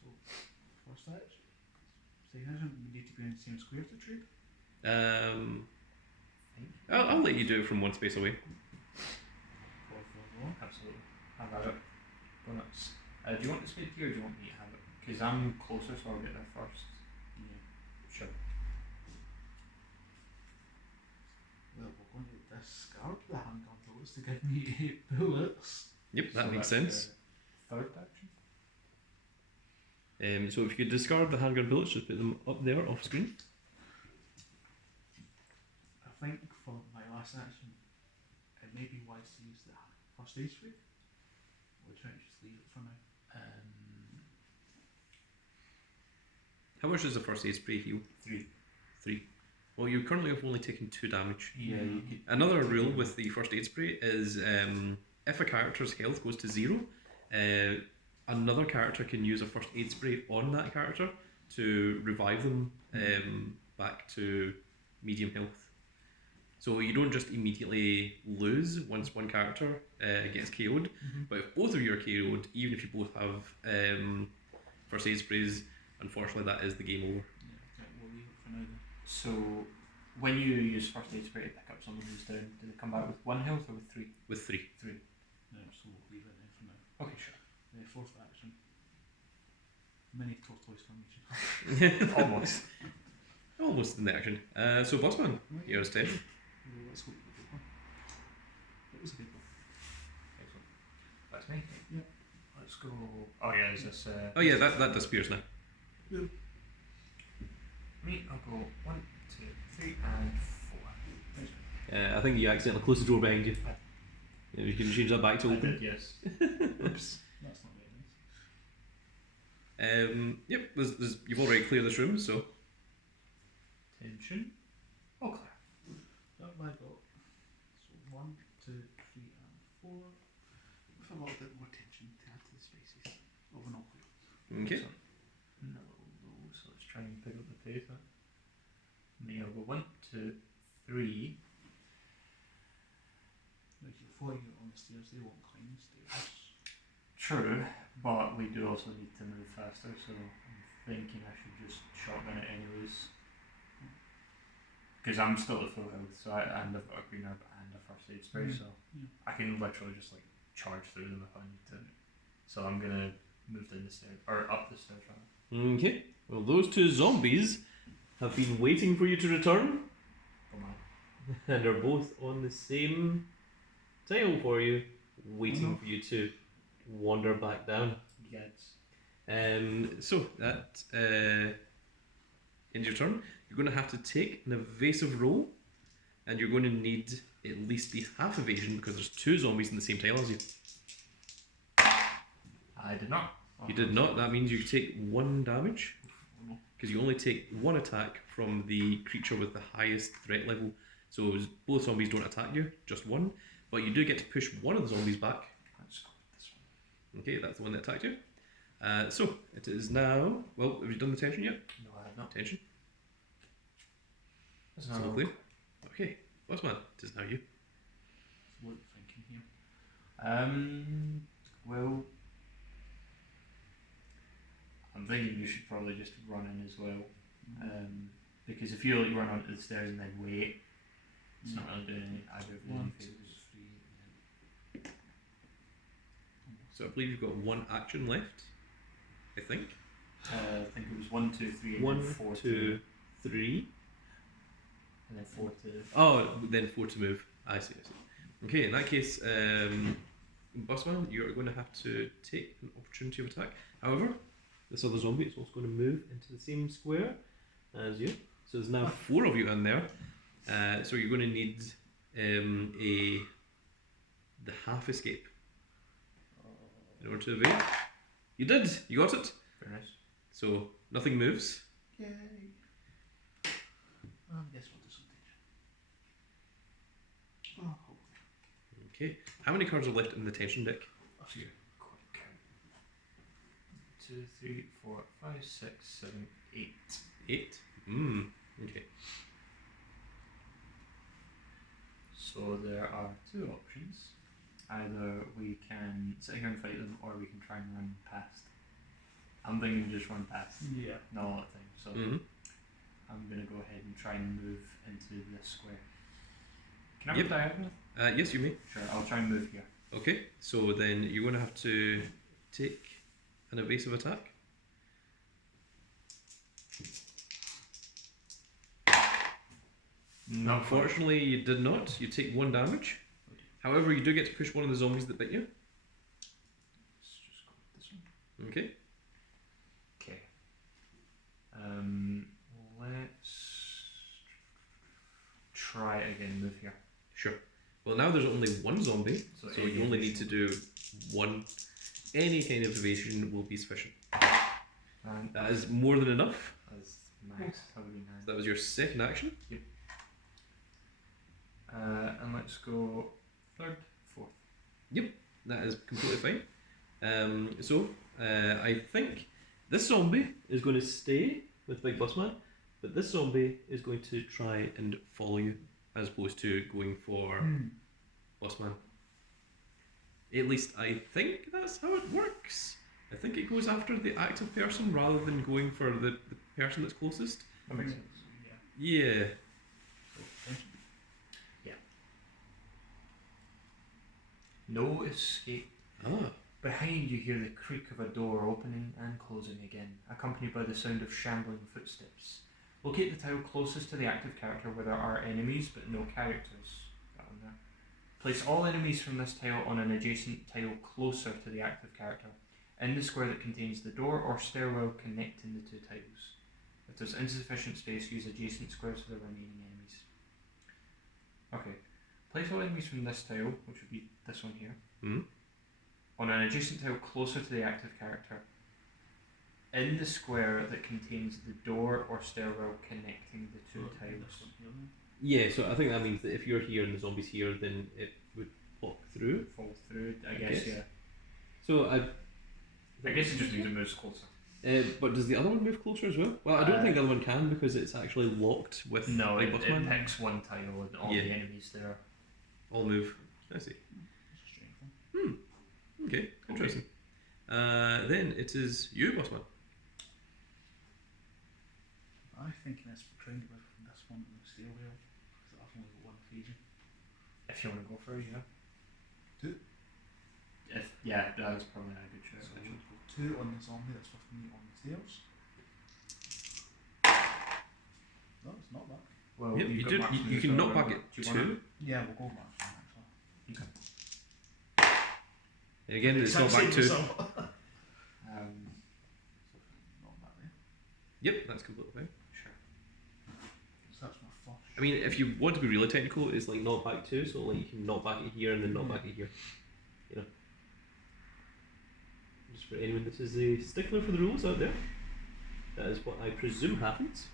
So, first action. Second action, we need to be in the same square to trade. I'll let you do it from one space away. 4 for 1. Absolutely. Have at it. Go nuts. Do you want the spade key or do you want me to have it? Because I'm closer, so I'll get there first. Yeah. Sure. Well, we're going to discard the handgun bullets to give me 8 bullets. Yep, that So makes that's sense. the third action. So if you could discard the handgun bullets, just put them up there off screen. I think for my last action, it may be wise to use the first aid spray. Or try to just leave it for now. How much does the first aid spray heal? 3. 3. Well, you currently have only taken 2 damage. Yeah, you could. Another rule with the first aid spray is if a character's health goes to 0, another character can use a first aid spray on that character to revive them back to medium health. So you don't just immediately lose once one character gets KO'd, but if both of you are KO'd, even if you both have first aid sprays, unfortunately that is the game over. Yeah, okay, we'll leave it for now then. So, when you use first aid spray to pick up someone who's down, do they come back with 1 health or with 3? With 3. 3. No, so we'll leave it then for now. Okay, sure. Fourth action. Mini tortoise formation. Almost. Almost in the action. So Bossman, you're steady. Well, let's hope it's a good one. It was a good one. Excellent. That's me. Yeah. Let's go. Oh yeah, is this? Oh yeah, that disappears now. Me. I'll go 1, 2, 3, and 4. I think you accidentally closed the door behind you. Yeah, you can change that back to I open. did, yes. Oops. That's not very nice. Yep, there's, you've already cleared this room, so Tension. Oh, clear. That I got. So 1, 2, 3, and 4. With a little bit more tension to add to the spaces. Of an all clear. okay. Excellent. Another roll, so let's try and pick up the pace. Me, I'll go 1, 2, 3. Like before you get on the stairs, they won't climb the stairs. True, but we do also need to move faster, so I'm thinking I should just shotgun it anyways. Because I'm still at full health, so and I've got a green herb and a first aid spray, so Yeah. I can literally just like charge through them if I need to. So I'm gonna move down the stairs, or up the stairs rather. Okay. Well, those 2 zombies have been waiting for you to return, Come on. and are both on the same tile for you, waiting for you to wander back down. Yes. So that ends your turn. You're going to have to take an evasive roll, and you're going to need at least a half evasion because there's 2 zombies in the same tile as you. I did not. You did not. That means you take 1 damage. Because you only take 1 attack from the creature with the highest threat level. So both zombies don't attack you, just 1. But you do get to push one of the zombies back. Let's go with this one. Okay, that's the one that attacked you. So it is now. Well, have you done the tension yet? No, I have not. Tension. That's It's all clear. Okay, Bossman, it is now you. What are you thinking here? Well, I'm thinking you should probably just run in as well. Because if you run onto the stairs and then wait, it's not really doing either of you any 1, 2, favours. 3, and So I believe you've got 1 action left. I think. I think it was 1, 2, 3, and 1, then 4 2, 3. and then 4 to. Oh, then 4 to move. I see. Okay, in that case, Bossman, you're going to have to take an opportunity of attack. However, this other zombie is also going to move into the same square as you. So there's now 4 of you in there. So you're going to need the half escape in order to evade. You did. You got it. Very nice. So nothing moves. yay! Guess what disadvantage? Oh, Okay. How many cards are left in the tension deck? a few. Quick count. 2, 3, 4, 5, 6, 7, 8. 8. Okay. So there are 2 options. Either we can sit here and fight them, or we can try and run past. I'm thinking just run past. Yeah. Not a lot of time. So Mhm. I'm going to go ahead and try and move into this square. Can I Yep. move diagonal? Yes, you may. Sure, I'll try and move here. Okay, so then you're going to have to take an evasive attack. Not Unfortunately, you did not. You take 1 damage. However, you do get to push one of the zombies that bit you. Let's just go with this one. Okay. Okay. Let's try it again. Move here. Sure. Well, now there's only 1 zombie, So so any you only need to additional- do 1. Any kind of evasion will be sufficient. And That is more than enough. that's max. That would be So nice. that was your second action. And let's go 3rd, 4th. That is completely fine. I think this zombie is going to stay with Big Bossman, but this zombie is going to try and follow you as opposed to going for Bossman. At least I think that's how it works. I think it goes after the active person rather than going for the person that's closest. That makes Yeah. sense. Yeah. No escape. Ah. Behind you hear the creak of a door opening and closing again, accompanied by the sound of shambling footsteps. Locate the tile closest to the active character where there are enemies but no characters. Got one there. Place all enemies from this tile on an adjacent tile closer to the active character, in the square that contains the door or stairwell connecting the 2 tiles. If there's insufficient space, use adjacent squares for the remaining enemies. Okay. Place all enemies from this tile, which would be this one here, on an adjacent tile closer to the active character, in the square that contains the door or stairwell connecting the 2 tiles. This one here, then. Yeah, so I think that means that if you're here and the zombie's here, then it would walk through. Fall through, I guess, guess. yeah. So I guess it just means it moves closer. but does the other one move closer as well? Well, I don't think the other one can because it's actually locked with No, Big it Bossman. picks one tile and all Yeah. the enemies there. All move. I see. It's a strange one. Okay, interesting. Then it is you, Bossman. I think let's try and get rid of this one in the stairwell because I've only got 1 evasion. If you want to go for it, yeah. 2. Yeah, that was probably a good choice. So actually. we'll go 2 on the zombie that's with me on the stairs. No, it's not that. Well, Yep, you've you got do. marksman You as can well, knock back remember? at Do you wanna- 2. Yeah, we'll go marksman actually. Okay. And again, it's not back 2. Not that there. Yep, that's completely fine. Sure. So that's my first. I mean, if you want to be really technical, it's like not back 2, so like you can knock back at here and then knock back at here. You know. just for anyone that is a stickler for the rules out there, that is what I presume happens.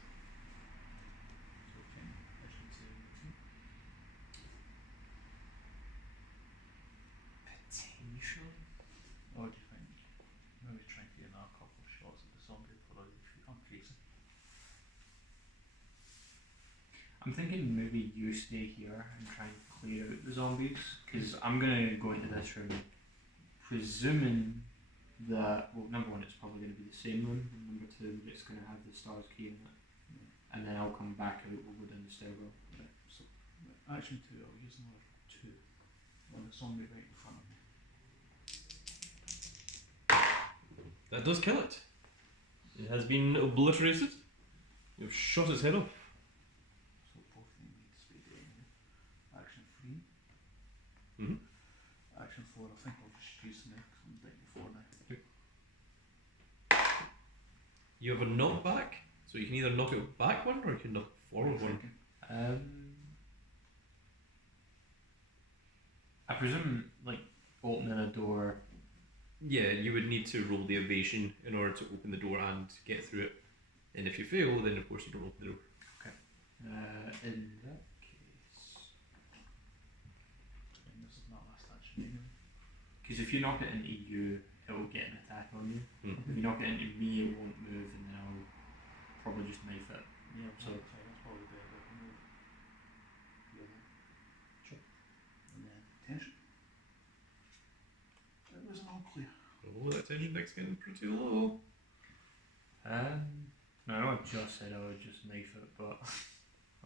Potentially. Or do you think maybe try and get another couple of shots at the zombie before I become crazy? I'm thinking maybe you stay here and try and clear out the zombies, because I'm gonna go into this room presuming that, well, number one, it's probably going to be the same room, and number two, it's going to have the stars key in it, and then I'll come back out, we'll go down the stairwell. Right, so action 2, I'll use another 2 on the zombie right in front of me. That does kill it. It has been obliterated. You've shot its head off. So both of them need speed anyway. Action 3. Mm-hmm. Action 4, I think I'll just use them because I'm down to 4 now. You have a knockback, so you can either knock it back one or you can knock it forward one. I presume, like, opening a door. Yeah, you would need to roll the evasion in order to open the door and get through it. And if you fail, then of course you don't open the door. In that case, And this is my last action anyway. because if you knock it into you, it will get an attack on you. Mm-hmm. If you knock it into me, it won't move, and then I'll probably just knife it. Yeah, So- that's probably the better move. Yeah. Sure. And then tension. It was an all clear. Oh, that tension deck's getting pretty low. No, I know I just said I would just knife it, but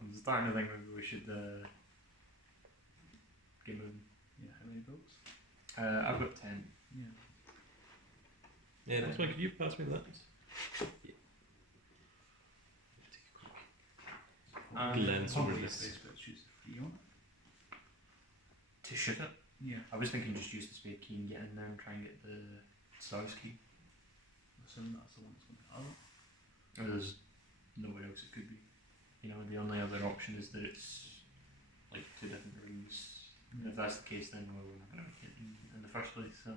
I'm starting to think maybe we should get moving. Yeah, how many bullets? I've got 10. Yeah. Yeah, that's why could you pass me that? Yeah. Glance over Probably this. the best bet to choose the 3 on it. To shoot it? Yeah. I was thinking just use the spade key and get in there and try and get the stars key. Assuming that's the one that's going to have it. Or there's nowhere else it could be. You know, the only other option is that it's like 2 different rooms. And if that's the case, then we're not going to make it in the first place. So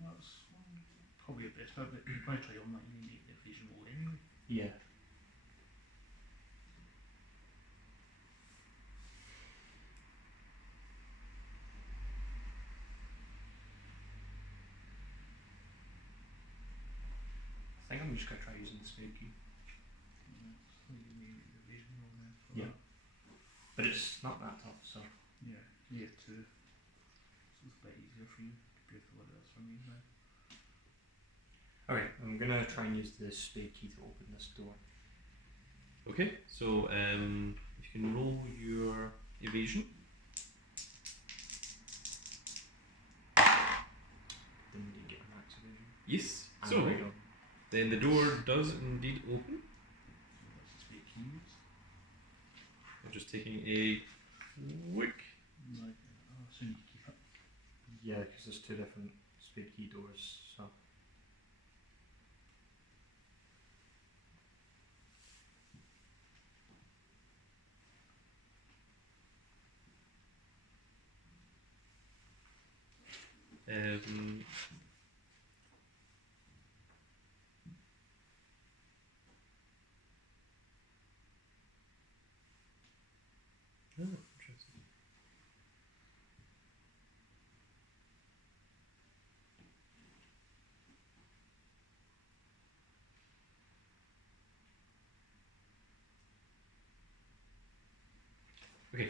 That's probably the best bet, but you can probably try on that, you need the evasion roll anyway. yeah. I think I'm just going to try using the spade key. So you need the evasion roll then for Yeah. that. But it's not that tough, so. Yeah, you get 2. So it's a bit easier for you compared to what it is for me now. Okay, I'm going to try and use the spade key to open this door. Okay, so if you can roll your evasion. Then we did get an max evasion. Yes. And So there we go. then the door does indeed open. So that's the spade keys. I'm just taking a quick. Like, I'll assume you keep it. Yeah, because there's 2 different spade key doors, so. Oh, interesting. Okay.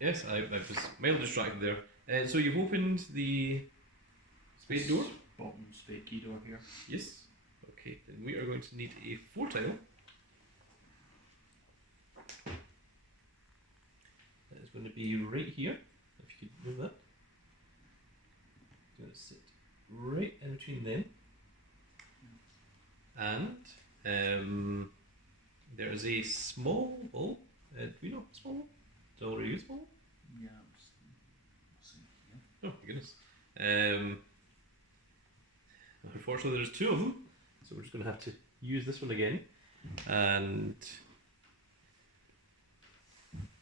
Yes, I was mildly distracted there. So you've opened the spade door? Bottom spade key door here. Yes. Okay, then we are going to need a 4 tile. That is going to be right here. If you could move that. It's going to sit right in between them. And there is a small hole. Do we know a small hole? Is that already a small hole? Yeah, I'm just see here. Oh my goodness. Unfortunately, there's 2 of them, so we're just going to have to use this one again. And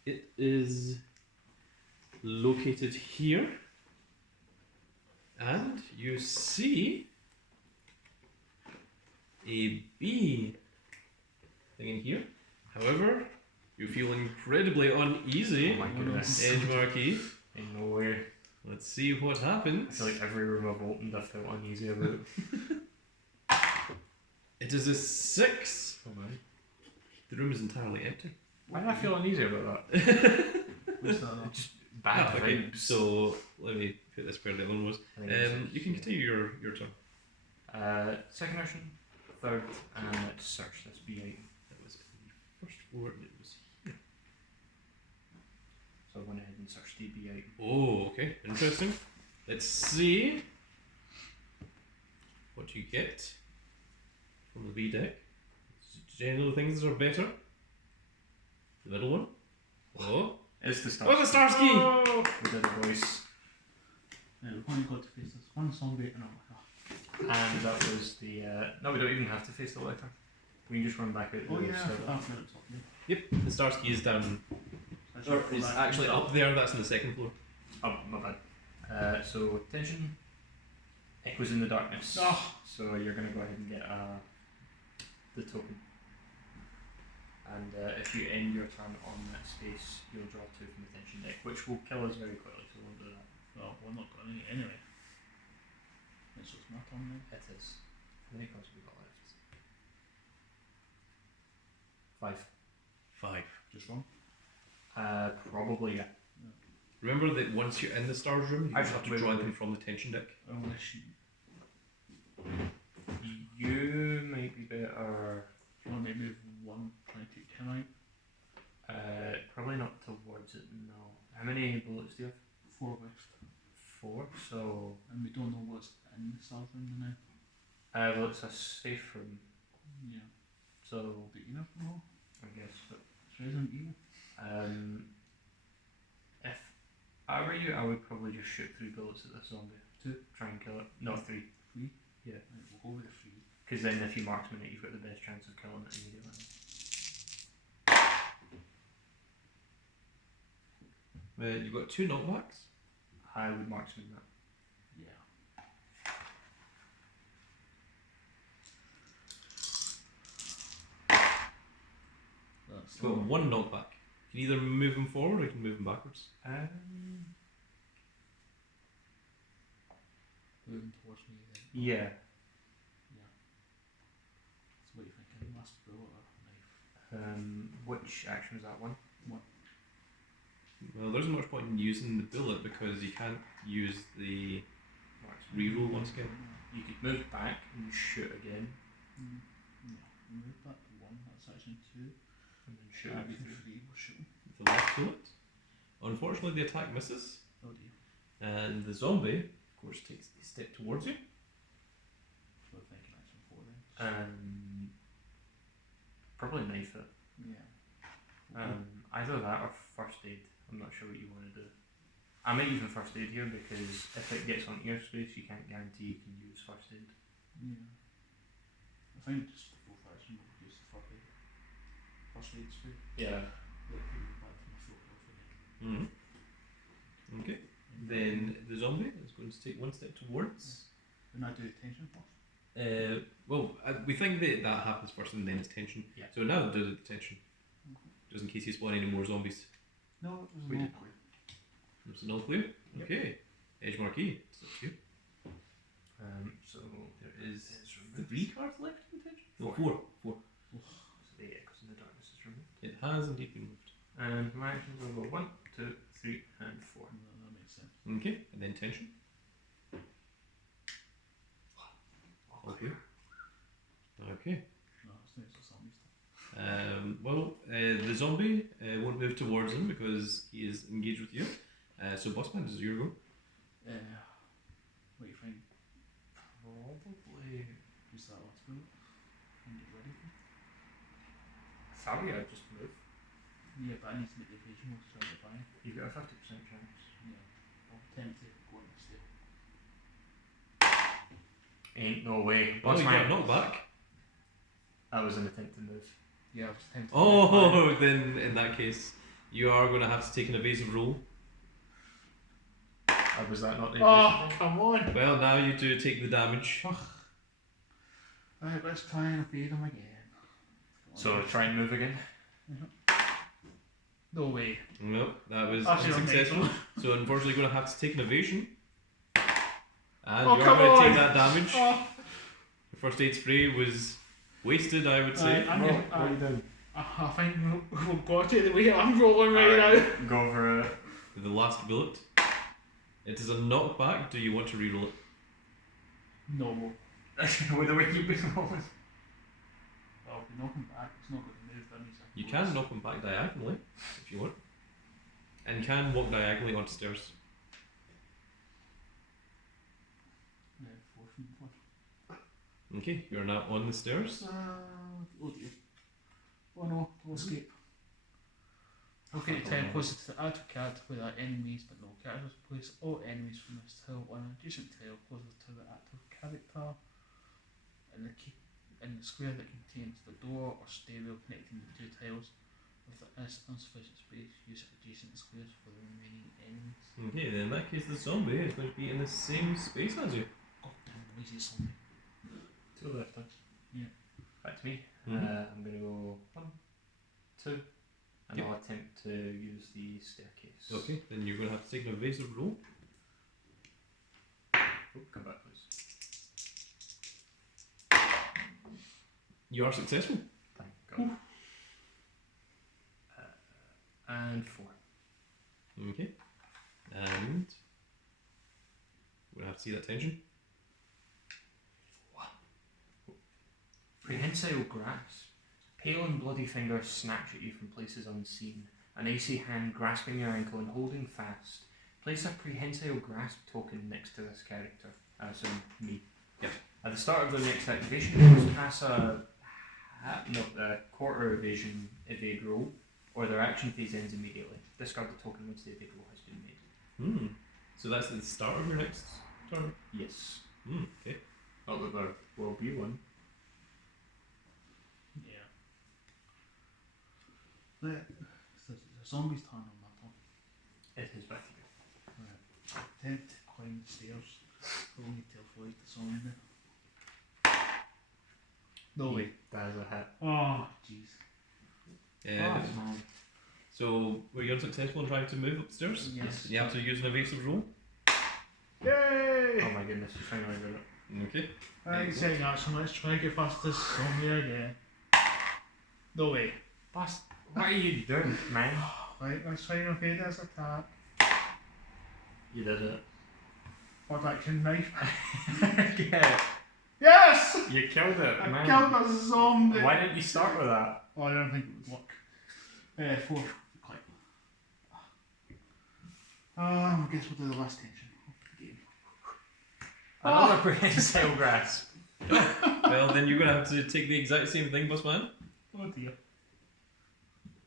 it is located here. And you see a B thing in here. However, you feel incredibly uneasy, Oh my goodness. Edge Marquee. Ain't no way. Let's see what I happens. feel like every room I've opened I felt uneasy about. It is a 6. Oh man. The room is entirely empty. Why do I feel uneasy about that? What's that? Just bad Okay, vibes. so let me put this where the other one was. I think it's You can continue your turn. second action, third, and let's search this B item. That was the first floor and it was here. So I went ahead and searched the B item. Oh, okay, interesting. Let's see what you get from the B deck. Generally, things are better. The middle one. Oh, It's the star. oh, the star ski! Oh, we did the voice. Yeah, we've only got to face this one zombie and a And that was the. No, we don't even have to face the letter. We can just run back out the Oh yeah, stairs. I've got it top there. Yep, the star ski is down. Or is actually up there. That's on the second floor. Oh, my bad. So, tension. Echoes in the darkness. Oh. So you're going to go ahead and get the token. And if you end your turn on that space, you'll draw 2 from the tension deck, which will kill us very quickly, so we won't do that. Well, we're not going any anyway. It's just my turn now. It is. How many cards have we got left? 5. 5. Just wrong. Probably, yeah. Remember that once you're in the stars room, you I just have to wait, draw wait, them wait. from the tension deck. Unless you, You might be better. you want me to move one, try and take 10 out. Probably not towards it, no. How many bullets do you have? 4 left. 4, so. And we don't know what's in the south room now. Well, it's a safe room, Yeah. so But you never know. I guess. But, It's Resident Evil. if I were you, I would probably just shoot 3 bullets at this zombie. 2. Try and kill it. No, 3. 3. Yeah. Right, we'll go with the 3. Because then if you marksman it, you've got the best chance of killing it immediately. You've got 2 knockbacks. I would marksman that. Yeah. That's You've got 1 knockback. You can either move them forward or you can move them backwards. moving towards me then. Yeah. Yeah. So what are you thinking? Master bullet or knife? Which action was that one? Well, there isn't much point in using the bullet because you can't use the Marksman. reroll once again. You could move back and shoot again, Yeah. Move that to 1. That's actually 2. and then shoot That'd again. be 3. We'll shoot him. The last bullet. Unfortunately, the attack misses, Oh dear. and the zombie, of course, takes a step towards you. So we're thinking action 4 then. Probably knife it. Yeah. Either that or first aid. I'm not sure what you want to do. I might even first aid here because if it gets on ear space, you can't guarantee you can use first aid. Yeah. I think just the both action we'll use the first aid. First aid spray. Yeah. Let me go back to my throat health again. Okay. Then the zombie is going to take 1 step towards. Then I do attention first. We think that happens first and then it's tension. Yeah. So now do the tension. Just in case you spawn any more zombies. No, it was We no did. clue. It's an all clear. Yep. Okay. Edge marquee. It's up to you. So There is it's 3 cards left in the tension? No, 4. 4. So the echoes in the darkness is removed. It has indeed been moved. And my actions will go 1, 2, 3, and 4. No, that makes sense. Okay. And then tension. All clear. Okay. No, it's not just zombie stuff. The zombie won't move towards him because he is engaged with you. So Bossman, this is your go. What do you think? Probably. Use that last bullet and get ready for it. Sorry, I just moved. Yeah, but I need to make the evasion roll to try to get by. You got a 50% chance. Yeah. I'll attempt to go on the stair. Ain't no way. Oh, What's you my got knocked back. That was an attempt to move. Yeah, I was tempted. Oh, then in that case, you are going to have to take an evasive roll. Was that not the Oh, come on! Well, now you do take the damage. Right, let's try and evade him again. So try and move again. No way. No, that was Actually, I'm unsuccessful. mental. So unfortunately, going to have to take an evasion. And Oh, you're come going to on. take that damage. Oh. The first aid spray was wasted, I would say. I'm Roll. gonna, What are you doing? I think we've got it the way I'm rolling right now. Go for it. The last bullet. It is a knockback. Do you want to reroll it? No. With the way you've been rolling. Well, if we knock him back, it's not going to move, then he's You can knock him back diagonally if you want. And can walk diagonally onto stairs. Yeah, 4 from 1. Okay, you're now on the stairs. Oh dear. Oh no, we'll escape. Okay, 10 closest to the add to cat with our enemies but no characters. Place all enemies from this tile on an adjacent tile closest to the active character. And the key in the square that contains the door or stairwell connecting the two tiles. If there is insufficient space, use adjacent squares for the remaining enemies. Okay, then in that case, the zombie is going to be in the same space as you. God damn noisy zombie. Two left. Yeah. Back to me. Mhm. I'm going to go 1, 2, and Yep. I'll attempt to use the staircase. Okay, then you're going to have to take an evasive roll. Oh, come back, please. You are successful. Thank God. And 4. Okay. And we're going to have to see that tension. Prehensile grasp. Pale and bloody fingers snatch at you from places unseen. An icy hand grasping your ankle and holding fast. Place a prehensile grasp token next to this character. So me. Yep. At the start of the next activation, you must pass a quarter evasion evade roll, or their action phase ends immediately. Discard the token once the evade roll has been made. So that's at the start of your next turn? Yes. Okay. Not that there will be one. Yeah. It's the zombie's turn on that one. It is back again. Right. Attempt to climb the stairs. We'll need to avoid the zombie. No way. That is a hit. Oh, jeez. Man. So were you unsuccessful in trying to move upstairs? Yes. You have to use an evasive roll. Yay! Oh my goodness, you finally got it. Okay. Right, setting action. Let's try and get past this zombie again. No way. Boss, what are you doing, man? Right, let's try and evade this attack. You did it. What action knife? Yeah, Yes! you killed it, I man. killed a zombie! Why didn't you start with that? Oh, I don't think it would work. 4. Click. I guess we'll do the last tension of the game. Another prehensile grasp. Well, then you're going to have to take the exact same thing, Bossman. Oh dear.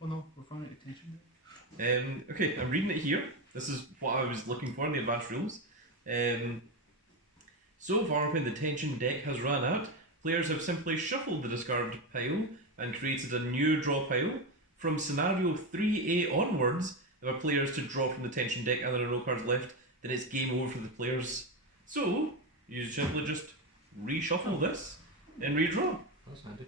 Oh no, we're running out of tension. Okay, I'm reading it here. This is what I was looking for in the advanced rules. So far, when the tension deck has run out, players have simply shuffled the discard pile and created a new draw pile. From scenario 3A onwards, if a player is to draw from the tension deck and there are no cards left, then it's game over for the players. So, you simply just reshuffle this and redraw. That's handy.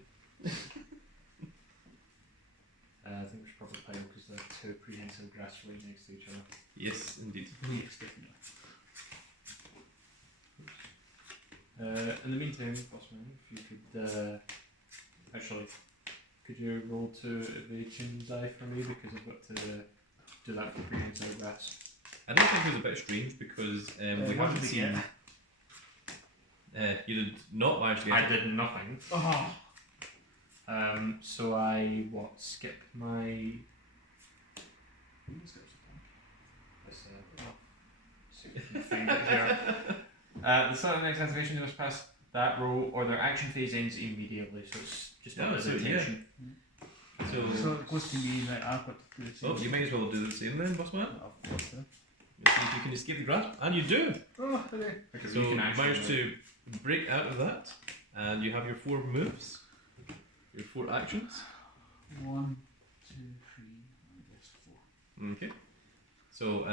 I think we should probably pile because there are two prehensile grasps right next to each other. Yes, indeed. Yes, definitely. In the meantime, Bossman, if you could actually, could you roll 2 evasion die for me because I've got to do that for prehensile grasp. I don't think it was a bit strange because we what haven't did we seen. You did not manage to get I it. did nothing. Oh, So I skip my. This thing right here. The start of the next activation, you must pass that roll, or their action phase ends immediately. So it's just Oh, under so, the yeah. tension. So, so it goes to me, right? I've got to do the same. oh, you may as well do the same then, Bossman. I've got to. Let's see if you can escape the grasp, and you do. Oh, hooray. Because So you you can actually managed to break out of that, and you have your 4 moves, your 4 actions. 1, 2, 3, and I guess 4. Okay. So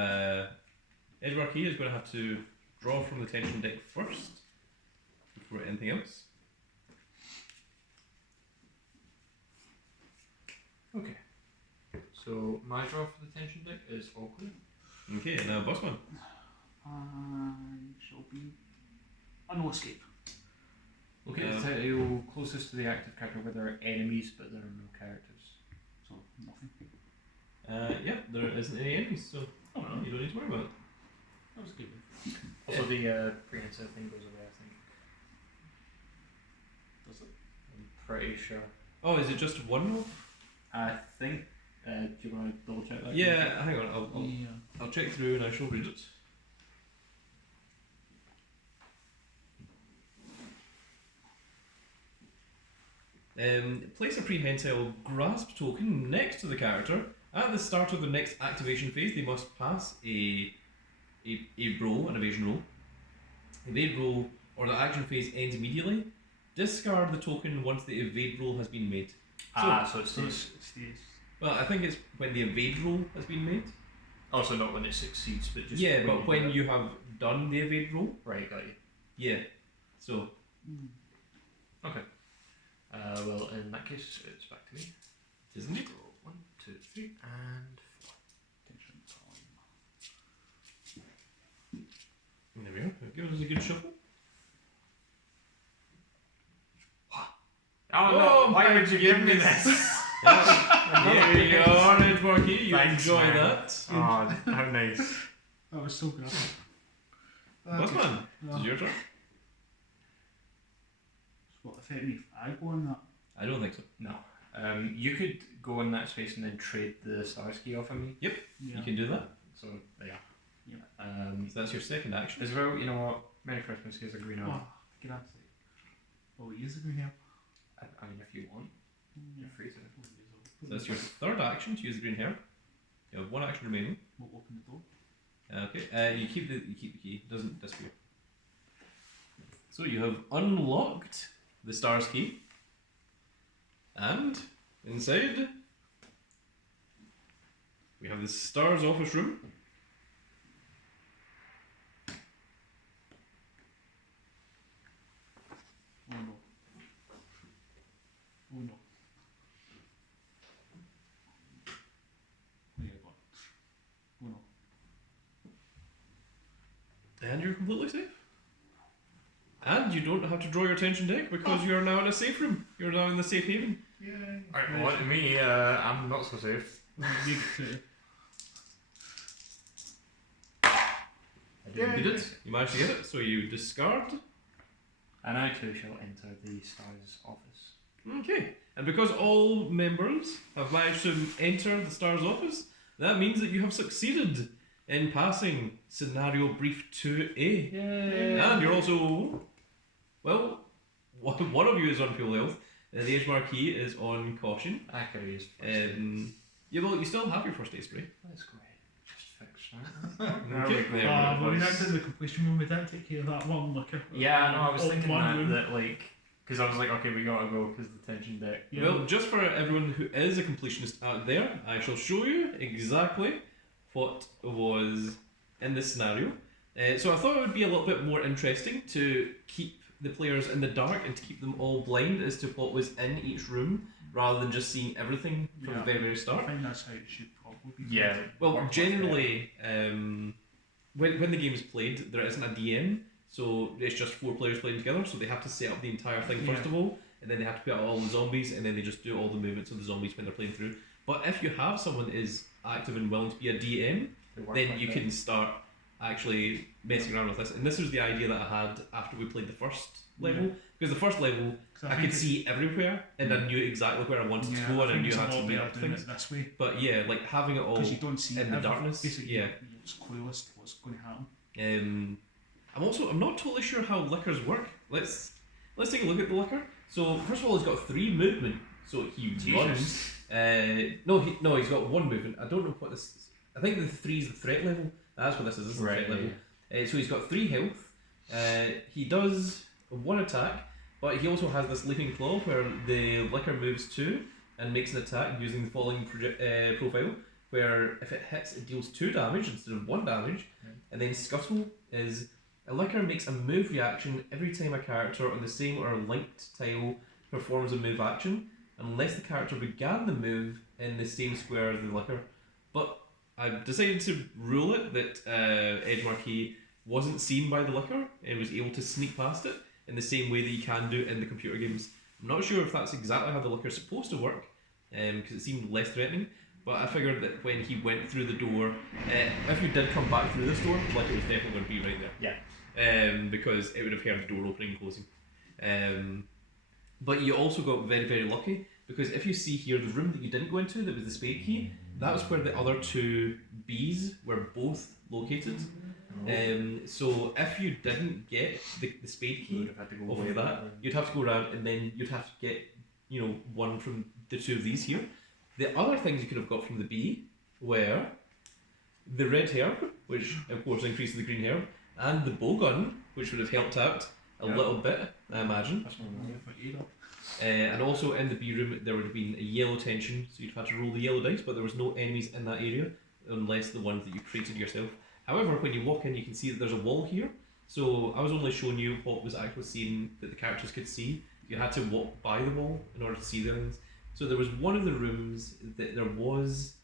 Edward Key is going to have to draw from the tension deck first before anything else. So my draw for the tension deck is all clear. Okay, and now Bossman. I shall be a no escape. Okay, the title closest to the active character where there are enemies but there are no characters. So nothing. Yeah, there isn't any enemies, so Oh no, you don't need to worry about it. that was good. Also, the prehensile thing goes away, I think. Does it? I'm pretty sure. Oh, is it just one roll? I think. Do you want to double check that? Yeah, hang on, Yeah. I'll check through and I shall read it. Place a prehensile grasp token next to the character. At the start of the next activation phase, they must pass a roll, an evasion roll. Evade roll, or the action phase ends immediately. Discard the token once the evade roll has been made. So it stays. It stays. Well, I think it's when the evade roll has been made. Also, not when it succeeds, but just Yeah, but do when it. you have done the evade roll. Right, got you. Yeah. So, Okay. Well, in that case, it's back to me. isn't it? So 1, 2, 3, and 4. Tension time. There we are. Give us a good shuffle. Oh no! Why would you give me this? There you go, Orange Marquee. You Thanks, enjoy man. that. Oh, how nice. That was so good. Bossman, this is your turn. What affect me if I go on that? I don't think so. No. You could go in that space and then trade the star ski off of me. Yeah. You can do that. So yeah. Yeah. So that's your second action. As well, you know what? Merry Christmas. Here's a green Oh, arm. can I say? Oh, he is a green hair. I mean, if you want, you're free to. So that's your third action to use the green hair. You have one action remaining. We'll open the door. Okay. You keep the key. It doesn't disappear. So you have unlocked the stars key, and inside we have the stars office room. Oh no. Oh no. Oh yeah, God. Oh no. And you're completely safe. And you don't have to draw your attention deck because you are now in a safe room. You're now in the safe haven. Yeah. Alright, what? Me, I'm not so safe. I Yeah. You did it. You managed to get it. So you discard. And I too shall enter the star's office. Okay. And because all members have managed to enter the star's office, that means that you have succeeded in passing scenario brief 2A. Yay! And you're also, well, one of you is on full health. The Edge Marquee is on caution. I could have used first aid. Yeah, well, you still have your first aid spray. That's great. Just fix that. Okay, there Well, we we go. had in the completion room, we didn't take care of that one liquor. Yeah, no, I was Oh, thinking one room. that like, because I was like, okay, we gotta go because the tension deck. Yeah. Well, just for everyone who is a completionist out there, I shall show you exactly what was in this scenario. So I thought it would be a little bit more interesting to keep the players in the dark and to keep them all blind as to what was in each room, rather than just seeing everything from the Yeah. very, very I start. think that's how it should probably be. Yeah. Well, Work generally, when the game is played, there isn't a DM, so it's just 4 players playing together, so they have to set up the entire thing first Yeah. of all, and then they have to put out all the zombies, and then they just do all the movements of the zombies when they're playing through. But if you have someone that is active and willing to be a DM, They work then like you that. can start actually messing around with this. And this was the idea that I had after we played the first level, because the first level 'Cause I think could see everywhere, and I knew exactly where I wanted to go, and I think knew it's how a to lot meet better up doing things. it this way. But yeah, like having it all Because you don't see in the everything. darkness, Basically, yeah. you're just clueless to what's going to happen. I'm not totally sure how liquors work. Let's take a look at the liquor. So first of all, he's got 3 movement, so he Jesus. runs. No, he's got 1 movement. I don't know what this is. I think the 3 is the threat level. That's what this is. This is the Right, threat level. So he's got 3 health. He does 1 attack, but he also has this leaping claw where the liquor moves 2 and makes an attack using the following profile, where if it hits, it deals 2 damage instead of 1 damage. Right. And then scuttle is a liquor makes a move reaction every time a character on the same or linked tile performs a move action. unless the character began the move in the same square as the licker. But I've decided to rule it that Ed Marquis wasn't seen by the licker and was able to sneak past it in the same way that you can do in the computer games. I'm not sure if that's exactly how the licker's supposed to work, because it seemed less threatening. But I figured that when he went through the door, if you did come back through this door, like it was definitely going to be right there. Yeah. Because it would have heard the door opening and closing. But you also got very, very lucky, because if you see here, the room that you didn't go into, that was the spade key, that was where the other two bees were both located. So if you didn't get the spade key of that, you'd have to go around and then you'd have to get, one from the two of these here. The other things you could have got from the bee were the red herb, which of course increases the green herb, and the bow gun, which would have helped out a little bit, I imagine. That's not And also in the bee room there would have been a yellow tension, so you'd have to roll the yellow dice, but there was no enemies in that area, unless the ones that you created yourself. However, when you walk in you can see that there's a wall here, so I was only showing you what was actually seen that the characters could see. You had to walk by the wall in order to see the things. So there was one of the rooms that there was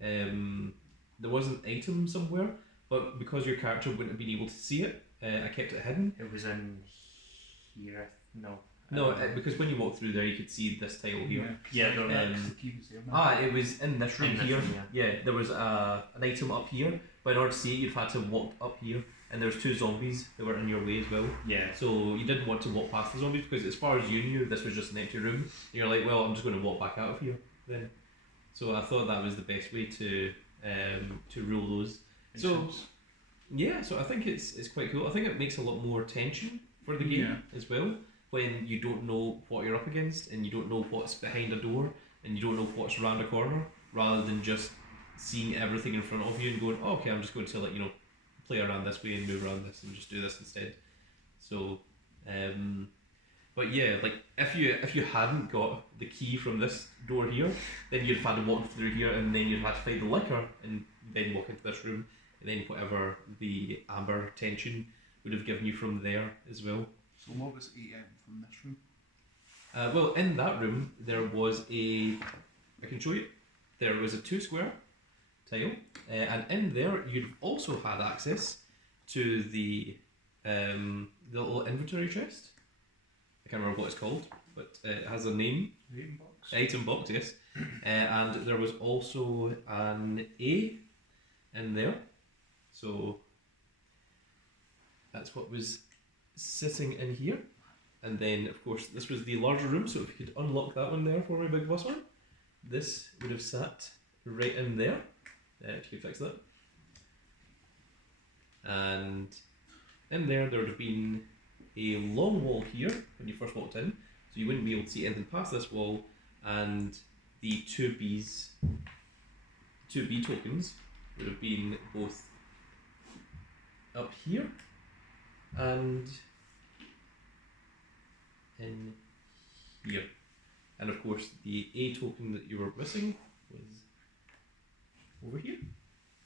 an item somewhere, but because your character wouldn't have been able to see it, I kept it hidden. It was in here. No. No, because when you walk through there, you could see this tile here. Yeah, It was in this room here. Yeah, there was an item up here, but in order to see it, you'd had to walk up here, and there was two zombies that were in your way as well. Yeah. So you didn't want to walk past the zombies, because as far as you knew, this was just an empty room. And you're like, well, I'm just going to walk back out of here then. So I thought that was the best way to rule those. Yeah, so I think it's quite cool. I think it makes a lot more tension for the game as well, when you don't know what you're up against and you don't know what's behind a door and you don't know what's around a corner, rather than just seeing everything in front of you and going, oh, okay, I'm just going to play around this way and move around this and just do this instead. So, but yeah, if you hadn't got the key from this door here, then you'd have had to walk through here and then you'd have to find the licker and then walk into this room, and then whatever the amber tension would have given you from there as well. So what was AM from this room? Well, in that room there was I can show you. There was a 2 square tile, and in there you'd also had access to the little inventory chest. I can't remember what it's called, but it has a name. Item box. Item box, yes. And there was also an A in there. So that's what was sitting in here. And then of course this was the larger room, so if you could unlock that one there for me, Big Boss Man, this would have sat right in there. If you could fix that. And in there would have been a long wall here when you first walked in, so you wouldn't be able to see anything past this wall, and the two bee tokens would have been both up here and in here. And of course the A token that you were missing was over here.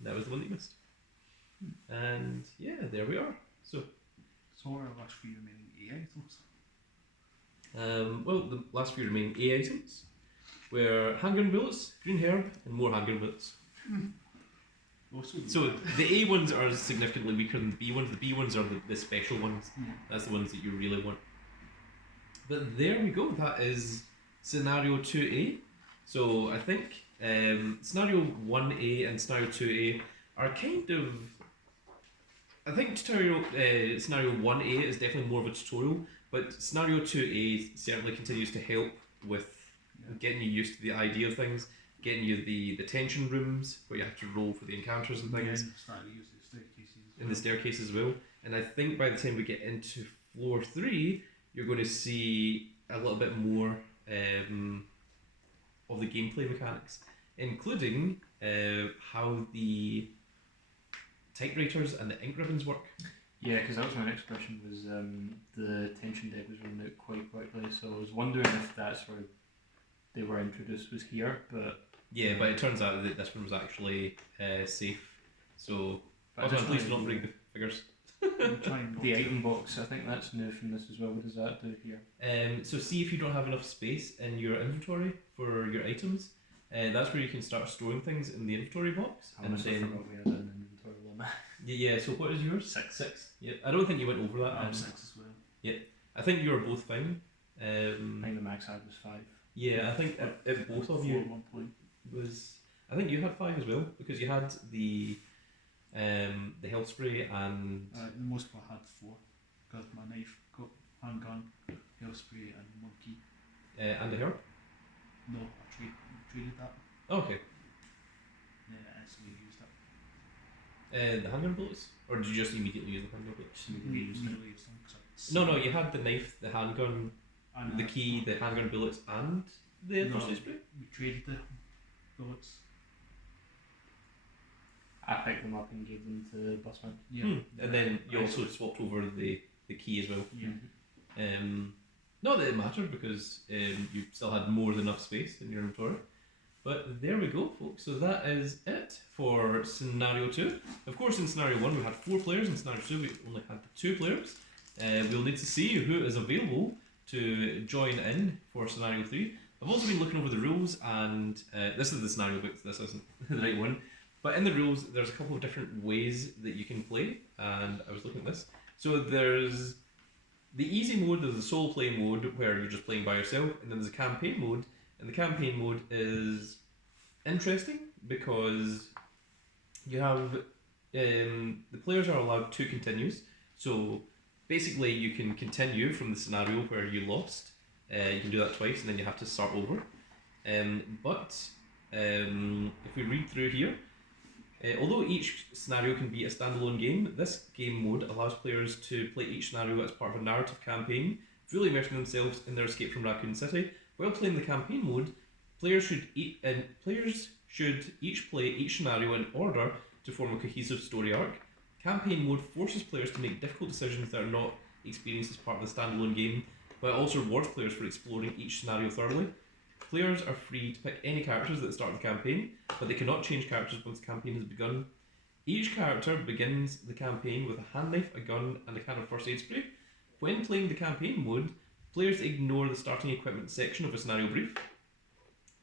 That was the one that you missed. And yeah, there we are. So what are the last 3 remaining A items? Well, the last 3 remaining A items were handgun bullets, green herb, and more handgun bullets. So the A ones are significantly weaker than the B ones. The B ones are the special ones. That's the ones that you really want. But there we go. That is scenario 2A. So I think scenario 1A and scenario 2A are kind of... I think scenario 1A is definitely more of a tutorial, but scenario 2A certainly continues to help with getting you used to the idea of things, getting you the tension rooms where you have to roll for the encounters and things. And starting to use the staircases. In the staircase as well. And I think by the time we get into floor 3, you're going to see a little bit more of the gameplay mechanics, including how the typewriters and the ink ribbons work. Yeah, because that was my next question, was the tension deck was running out quite quickly, so I was wondering if that's where they were introduced, was here, but... Yeah, but it turns out that this one was actually safe, so... But please don't bring the figures. I'm trying not The to. item box, I think that's new from this as well. What does that do here? So see if you don't have enough space in your inventory for your items. That's where you can start storing things in the inventory box. I must have forgot we had an inventory limit. Yeah. So what is yours? 6. 6. Yeah. I don't think you went over that. I'm 6 as well. I think you were both fine. I think the max I had was 5. Yeah, I think if both of 4 you at one point. was. I think you had 5 as well because you had the health spray and The most part I had 4. Got my knife, got handgun, hair spray, and monkey. and the herb. No, I traded that. Okay. Then I instantly used it. The handgun bullets, or did you just immediately use the handgun bullets? Immediately used them. 'Cause No, you had the knife, the handgun, and the key, the handgun bullets, and the No. first aid spray. we traded the bullets. I picked them up and gave them to Busman. Yeah. And then you I also swapped over the key as well. Yeah. Not that it mattered because you still had more than enough space in your inventory. But there we go, folks. So that is it for scenario 2. Of course, in scenario 1 we had 4 players. In scenario 2 we only had 2 players. We'll need to see who is available to join in for scenario 3. I've also been looking over the rules, and this is the scenario book. This isn't the right one. But in the rules, there's a couple of different ways that you can play, and I was looking at this. So there's the easy mode, there's the solo play mode where you're just playing by yourself, and then there's a campaign mode, and the campaign mode is interesting because you have the players are allowed 2 continues. So basically, you can continue from the scenario where you lost. You can do that twice, and then you have to start over. But if we read through here. Although each scenario can be a standalone game, this game mode allows players to play each scenario as part of a narrative campaign, fully immersing themselves in their escape from Raccoon City. While playing the campaign mode, players should each play each scenario in order to form a cohesive story arc. Campaign mode forces players to make difficult decisions that are not experienced as part of the standalone game, but it also rewards players for exploring each scenario thoroughly. Players are free to pick any characters at the start of the campaign, but they cannot change characters once the campaign has begun. Each character begins the campaign with a hand knife, a gun, and a can of first aid spray. When playing the campaign mode, players ignore the starting equipment section of a scenario brief.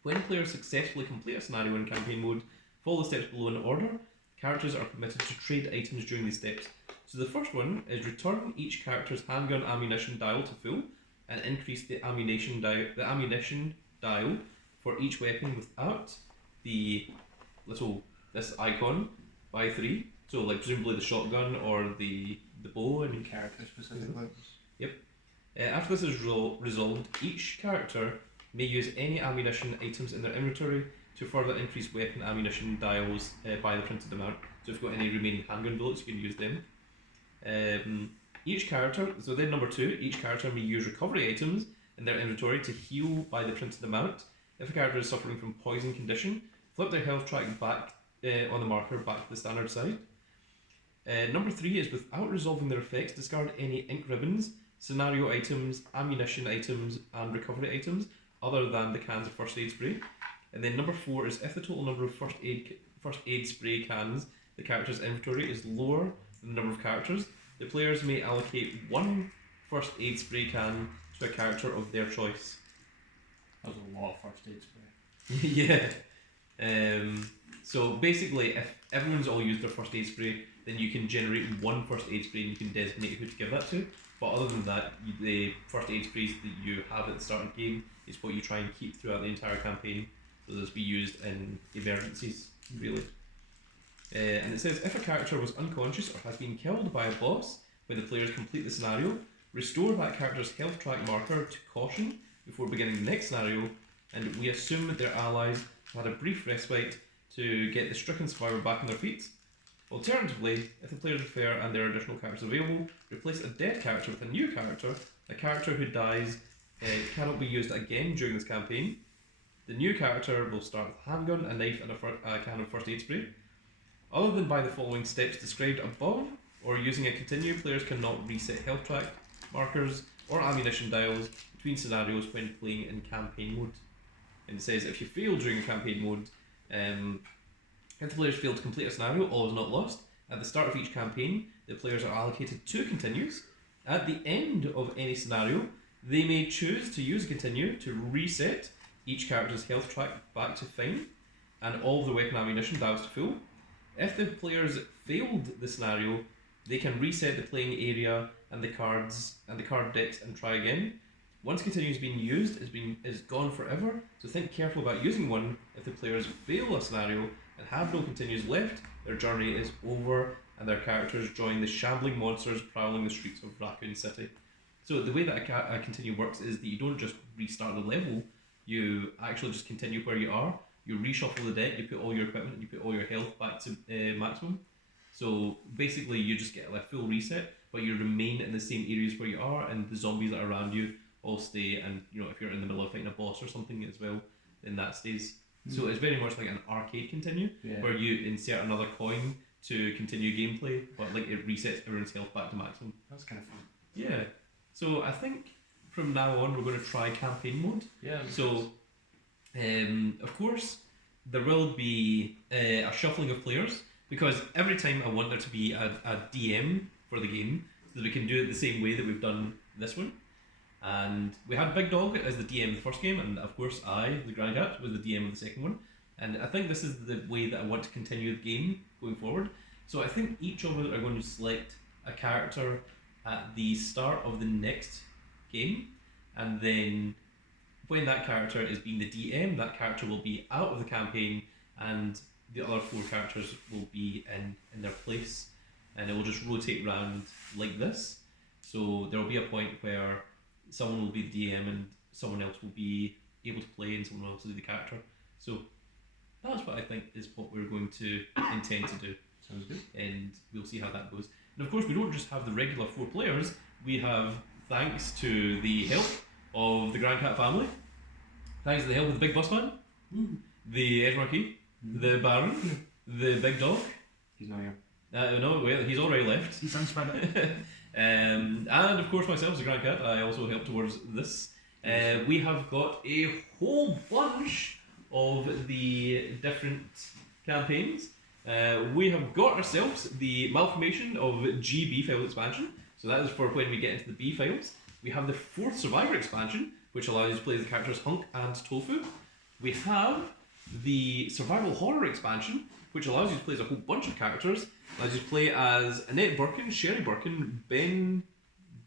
When players successfully complete a scenario in campaign mode, follow the steps below in order. Characters are permitted to trade items during these steps. So the first one is return each character's handgun ammunition dial to full, and increase the ammunition dial for each weapon without the this icon by 3. So like presumably the shotgun or the bow and Character specifically. after this is resolved, each character may use any ammunition items in their inventory to further increase weapon ammunition dials by the printed amount. So if you've got any remaining handgun bullets, you can use them. Each character, so then number 2, each character may use recovery items in their inventory to heal by the printed amount. If a character is suffering from poison condition, flip their health track back on the marker back to the standard side. Number 3 is without resolving their effects, discard any ink ribbons, scenario items, ammunition items, and recovery items other than the cans of first aid spray. And then number 4 is if the total number of first aid spray cans the character's inventory is lower than the number of characters, the players may allocate 1 first aid spray can to a character of their choice. That was a lot of first aid spray. Yeah. So basically, if everyone's all used their first aid spray, then you can generate 1 first aid spray and you can designate who to give that to. But other than that, the first aid sprays that you have at the start of the game is what you try and keep throughout the entire campaign, so those be used in emergencies, really. And it says, if a character was unconscious or has been killed by a boss when the players complete the scenario, restore that character's health track marker to caution before beginning the next scenario, and we assume that their allies have had a brief respite to get the stricken survivor back on their feet. Alternatively, if the players prefer and there are additional characters available, replace a dead character with a new character. A character who dies cannot be used again during this campaign. The new character will start with a handgun, a knife, and a can of first aid spray. Other than by the following steps described above, or using a continue, players cannot reset health track markers or ammunition dials between scenarios when playing in campaign mode. And it says if you fail during a campaign mode, if the players fail to complete a scenario, all is not lost. At the start of each campaign, the players are allocated 2 continues. At the end of any scenario, they may choose to use a continue to reset each character's health track back to fine, and all of the weapon ammunition dials to full. If the players failed the scenario, they can reset the playing area and the cards and the card decks and try again. Once continue has been used, is gone forever, so think careful about using one. If the players fail a scenario and have no continues left, their journey is over and their characters join the shambling monsters prowling the streets of Raccoon City. So the way that a continue works is that you don't just restart the level, you actually just continue where you are. You reshuffle the deck, you put all your equipment, you put all your health back to maximum. So basically you just get a full reset, but you remain in the same areas where you are, and the zombies that are around you all stay, and if you're in the middle of fighting a boss or something as well, then that stays. So it's very much like an arcade continue, where you insert another coin to continue gameplay, but like it resets everyone's health back to maximum. That's kind of fun. Yeah. So I think from now on we're going to try campaign mode. Yeah. So, of course, there will be a shuffling of players, because every time I want there to be a DM for the game, so that we can do it the same way that we've done this one. And we had Big Dog as the DM of the first game, and of course I, the Grand Cat, was the DM of the second one. And I think this is the way that I want to continue the game going forward. So I think each of us are going to select a character at the start of the next game, and then when that character is being the DM, that character will be out of the campaign, and the other 4 characters will be in their place, and it will just rotate around like this. So there will be a point where someone will be the DM and someone else will be able to play and someone else will do the character. So that's what I think is what we're going to intend to do. Sounds good. And we'll see how that goes. And of course we don't just have the regular 4 players, we have, thanks to the help of the Grand Cat family, thanks to the help of the Big Bus Man, the Edge Marquis, the Baron, the Big Dog. He's not here. No, well, he's already left. He's unspent. And of course myself as a Grand Cat, I also help towards this. We have got a whole bunch of the different campaigns. We have got ourselves the Malformation of GB file expansion, so that is for when we get into the B files. We have the 4th Survivor expansion, which allows you to play the characters Hunk and Tofu. We have the Survival Horror expansion, which allows you to play as a whole bunch of characters. Allows you to play as Annette Birkin, Sherry Birkin, Ben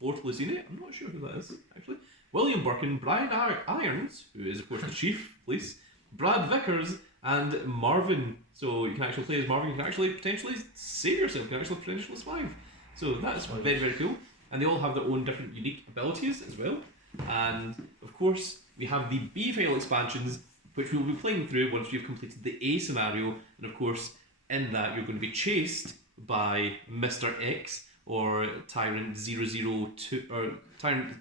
Bortolusini, I'm not sure who that is actually, William Birkin, Brian Irons, who is of course the Chief Police, Brad Vickers, and Marvin. So you can actually play as Marvin, you can actually potentially save yourself, you can actually potentially survive. So that's very, very cool. And they all have their own different unique abilities as well. And of course, we have the B file expansions, which we'll be playing through once we've completed the A scenario. And of course, in that you're going to be chased by Mr. X, or Tyrant 002, or Tyrant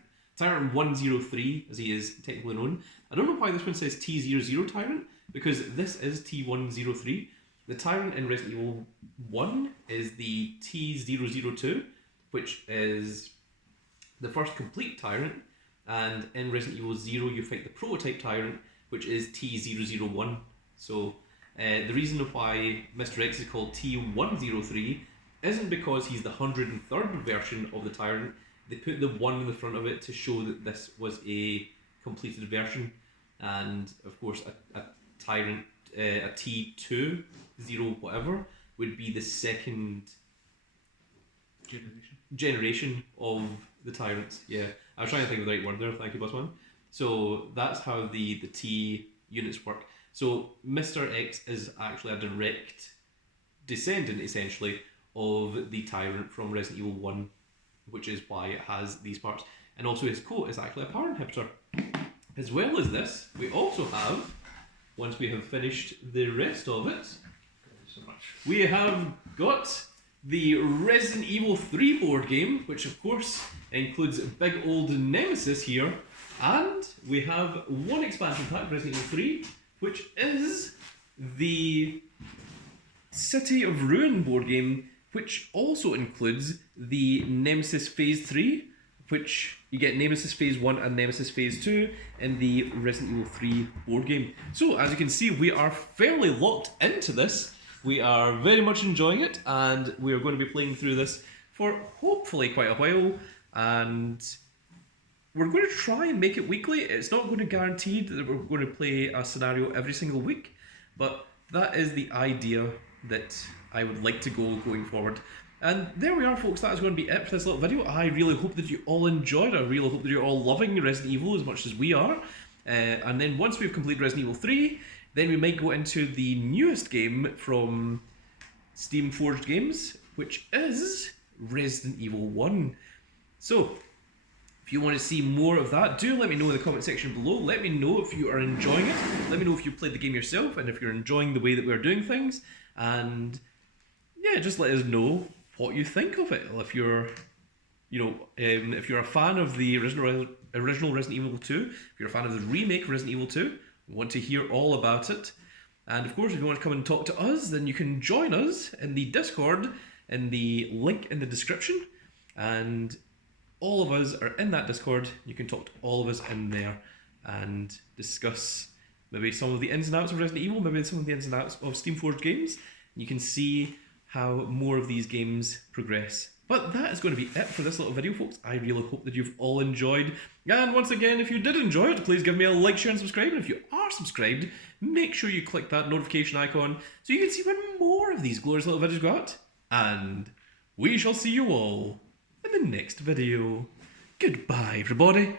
103, as he is technically known. I don't know why this one says T00 Tyrant, because this is T103. The Tyrant in Resident Evil 1 is the T002, which is the first complete Tyrant, and in Resident Evil 0 you fight the prototype Tyrant, which is T001. So the reason why Mr. X is called T103 isn't because he's the 103rd version of the Tyrant. They put the 1 in the front of it to show that this was a completed version, and of course a Tyrant, a T2, 0 whatever, would be the second generation of the Tyrants. Yeah, I was trying to think of the right word there, thank you, Busman. So that's how the T units work. So Mr. X is actually a direct descendant, essentially, of the Tyrant from Resident Evil 1, which is why it has these parts. And also his coat is actually a power inhibitor. As well as this, we also have, once we have finished the rest of it, we have got the Resident Evil 3 board game, which of course includes big old Nemesis here, and we have one expansion pack, Resident Evil 3, which is the City of Ruin board game, which also includes the Nemesis Phase 3, which you get Nemesis Phase 1 and Nemesis Phase 2 in the Resident Evil 3 board game. So, as you can see, we are fairly locked into this. We are very much enjoying it, and we are going to be playing through this for hopefully quite a while, and we're going to try and make it weekly. It's not going to guarantee that we're going to play a scenario every single week, but that is the idea that I would like to go going forward. And there we are, folks. That is going to be it for this little video. I really hope that you all enjoyed. I really hope that you're all loving Resident Evil as much as we are. And then once we've completed Resident Evil 3, then we might go into the newest game from Steam Forged Games, which is Resident Evil 1. So, if you want to see more of that, do let me know in the comment section below. Let me know if you are enjoying it. Let me know if you played the game yourself and if you're enjoying the way that we're doing things. And yeah, just let us know what you think of it. If you're, if you're a fan of the original Resident Evil 2, if you're a fan of the remake Resident Evil 2, we want to hear all about it. And of course, if you want to come and talk to us, then you can join us in the Discord in the link in the description. And all of us are in that Discord. You can talk to all of us in there and discuss maybe some of the ins and outs of Resident Evil, maybe some of the ins and outs of Steam Forged games. You can see how more of these games progress. But that is going to be it for this little video, folks. I really hope that you've all enjoyed. And once again, if you did enjoy it, please give me a like, share, and subscribe. And if you are subscribed, make sure you click that notification icon so you can see when more of these glorious little videos go out. And we shall see you all in the next video. Goodbye, everybody.